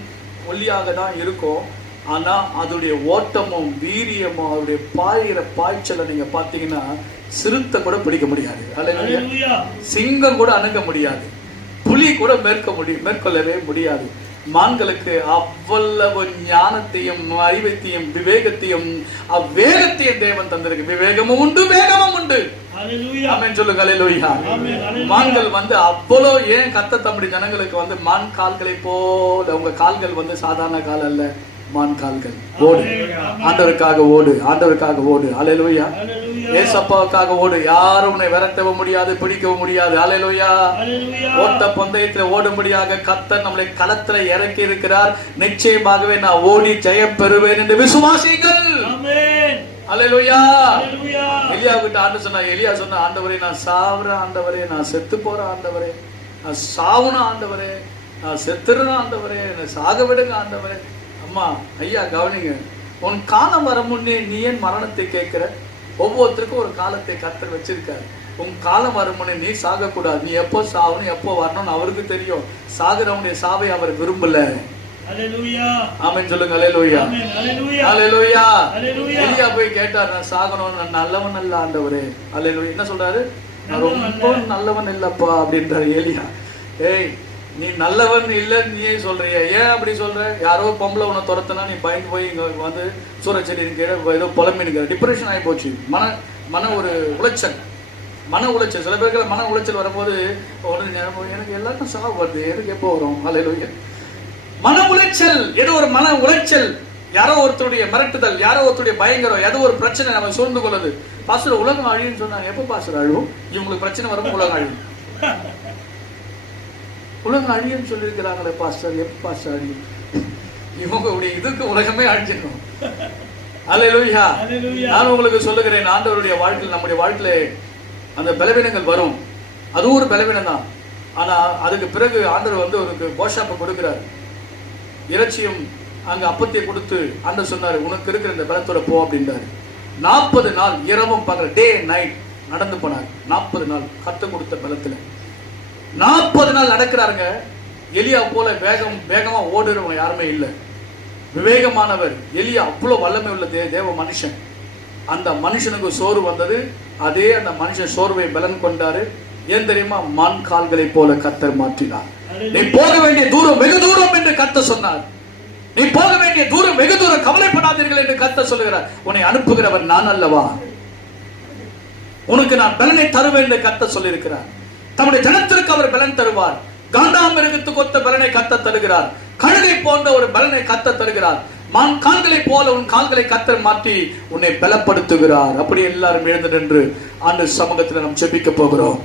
ஒல்லியாக தான் இருக்கும். ஆனா அதோடைய ஓட்டமும் வீரியமும் அவருடைய பாயிற பாய்ச்சலை நீங்க பாத்தீங்கன்னா சிறுத்தை கூட பிடிக்க முடியாது. அல்லேலூயா. சிங்கம் கூட அணுக முடியாது. புலி கூட மேற்கொள்ளவே முடியாது. மான்களுக்கு அவ்வளவு ஞானத்தையும் அறிவைத்தையும் விவேகத்தையும் அவ்வேகத்தையும் தேவன் தந்திருக்கு. விவேகமும் உண்டு, வேகமும் உண்டு. ஆமென் சொல்லுங்க. அல்லேலூயா. மான்கள் அவ்வளவு ஏன் கர்த்தர் தம்முடைய ஜனங்களுக்கு மான் கால்களை போல, உங்க கால்கள் சாதாரண கால் அல்ல, மான் கால்கள். ஓடு, ஆண்டவருக்காக ஓடு, ஆண்டவருக்காக ஓடு. அல்லேலூயா. ஏசப்பாவுக்காக ஓடு. யாரும் உன்னை விரட்டவும் முடியாது, பிடிக்கவும் முடியாது. அல்லேலூயா. ஓட்ட பந்தயத்தில் ஓடும்படியாக கர்த்தர் நம்மளை களத்துல இறக்கி இருக்கிறார். நிச்சயமாகவே நான் ஓடி ஜெயம் பெறுவேன் என்று விசுவாசிகள். அல்லேலூயா. எலியா கிட்ட ஆண்டு சொன்னா, எலியா சொன்ன, ஆண்டவரே நான் சாவுறேன், ஆண்டவரே நான் செத்து போறேன், ஆண்டவரே நான் சாவுன, ஆண்டவரே நான் செத்துறேன், ஆண்டவரே என்னை சாக விடுங்க, ஆண்டவரே. அம்மா ஐயா கவனிங்க, உன் காலம் வர முன்னே நீ ஏன் மரணத்தை கேட்கிற? ஒவ்வொருத்தருக்கும் ஒரு காலத்தை கர்த்தர் வச்சிருக்காரு. உன் காலம் வரும் முன்னே நீ சாக கூடாது. நீ எப்போ சாகணும், எப்போ வரணும்னு அவருக்கு தெரியும். சாகுறவனுடைய சாவை அவர் விரும்பல. அல்லேலூயா. ஆமென் சொல்லுங்க. அல்லேலூயா. அல்லேலூயா. எலியா போய் கேட்டார், நான் சாகணும், நான் நல்லவன் அல்ல ஆண்டவரே. அல்லேலூயா. என்ன சொல்றாரு? நான் ரொம்ப நல்லவன் இல்லப்பா அப்படின்றாரு எலியா. ஏய், நீ நல்லவன் இல்லன்னு நீ சொல்றிய, ஏன் அப்படி சொல்ற? யாரோ பொம்பளை உன்னை துரத்துனா நீ பயந்து போய் இங்க சூரச்செடி ஏதோ புலம்பினுக்கிற, டிப்ரெஷன் ஆகி போச்சு. மன ஒரு உளைச்சல், மன உளைச்சல். சில பேருக்கு மன உளைச்சல் வரும்போது எனக்கு எல்லாருக்கும் சாவு வருது, எனக்கு எப்போ வரும்? அல்லேலூயா. மன உளைச்சல், ஏதோ ஒரு மன உளைச்சல். யாரோ ஒருத்தருடைய மிரட்டுதல், யாரோ ஒருத்தருடைய பயங்கரம், ஏதோ ஒரு பிரச்சனை நம்ம சூழ்ந்து கொள்ளுது. பாஸ்டர் உலகம் அழியுன்னு சொன்னாங்க. எப்ப பாஸ்டர் அழுவும்? இவங்களுக்கு பிரச்சனை வரும் உலகம் அழியும். உலகம் அழியுன்னு சொல்லியிருக்கிறாங்களே பாஸ்டர், எப்ப பாஸ்டர் அழியும்? இவங்களுடைய இதுக்கு உலகமே அழிஞ்சிடும். அல்லேலூயா. நான் உங்களுக்கு சொல்லுகிறேன், ஆண்டவருடைய வாழ்க்கையில், நம்முடைய வாழ்க்கையில அந்த பலவீனங்கள் வரும். அது ஒரு பலவீனம் தான். ஆனா அதுக்கு பிறகு ஆண்டவர் வந்து ஒரு போஷாப்பை கொடுக்கிறார். இறைச்சியும் அங்க அப்பத்தியை கொடுத்து ஆண்டவர் சொன்னாரு, உனக்கு இருக்கிற இந்த பலத்தோட போ அப்படின்றாரு. 40 நாள் இரவும் பகல், டே நைட் நடந்து போனார். 40 நாள் கத்து கொடுத்த பலத்துல 40 நாள் நடக்கிறாருங்க. எலியா போல வேகமா ஓடுறவங்க யாருமே இல்லை. விவேகமானவர் எலியா, அவ்வளவு வல்லமை உள்ள தேவ மனுஷன். அந்த மனுஷனுக்கு சோறு வந்தது. அதே அந்த மனுஷன் சோர்வை பலன் கொண்டாரு. ஏன் தெரியுமா? மண் கால்களை போல கர்த்தர் மாற்றினார். நீ போக வேண்டிய தூரம் வெகு தூரம் என்று கர்த்தர் சொன்னார். நீ போக வேண்டிய தூரம் வெகு தூரம், கவலைப்படாதீர்கள் என்று கர்த்தர் சொல்லுகிறார். உன்னை அனுப்புகிறவர் நான் அல்லவா? உனக்கு நான் பலனை தருவேன் என்று கர்த்தர் சொல்லியிருக்கிறார். தம்முடைய ஜனத்திற்கு அவர் பலன் தருவார். காண்டாமிருகத்துக்கு ஒத்த பலனை கர்த்தர் தருகிறார். கழுகை போன்ற ஒரு பலனை கர்த்தர் தருகிறார். மான் கால்களை போல உன் கால்களை கர்த்தர் மாற்றி உன்னை பலப்படுத்துகிறார். அப்படி எல்லாரும் எழுந்து நின்று ஆண்டு சமூகத்தில் நாம் ஜெபிக்க போகிறோம்.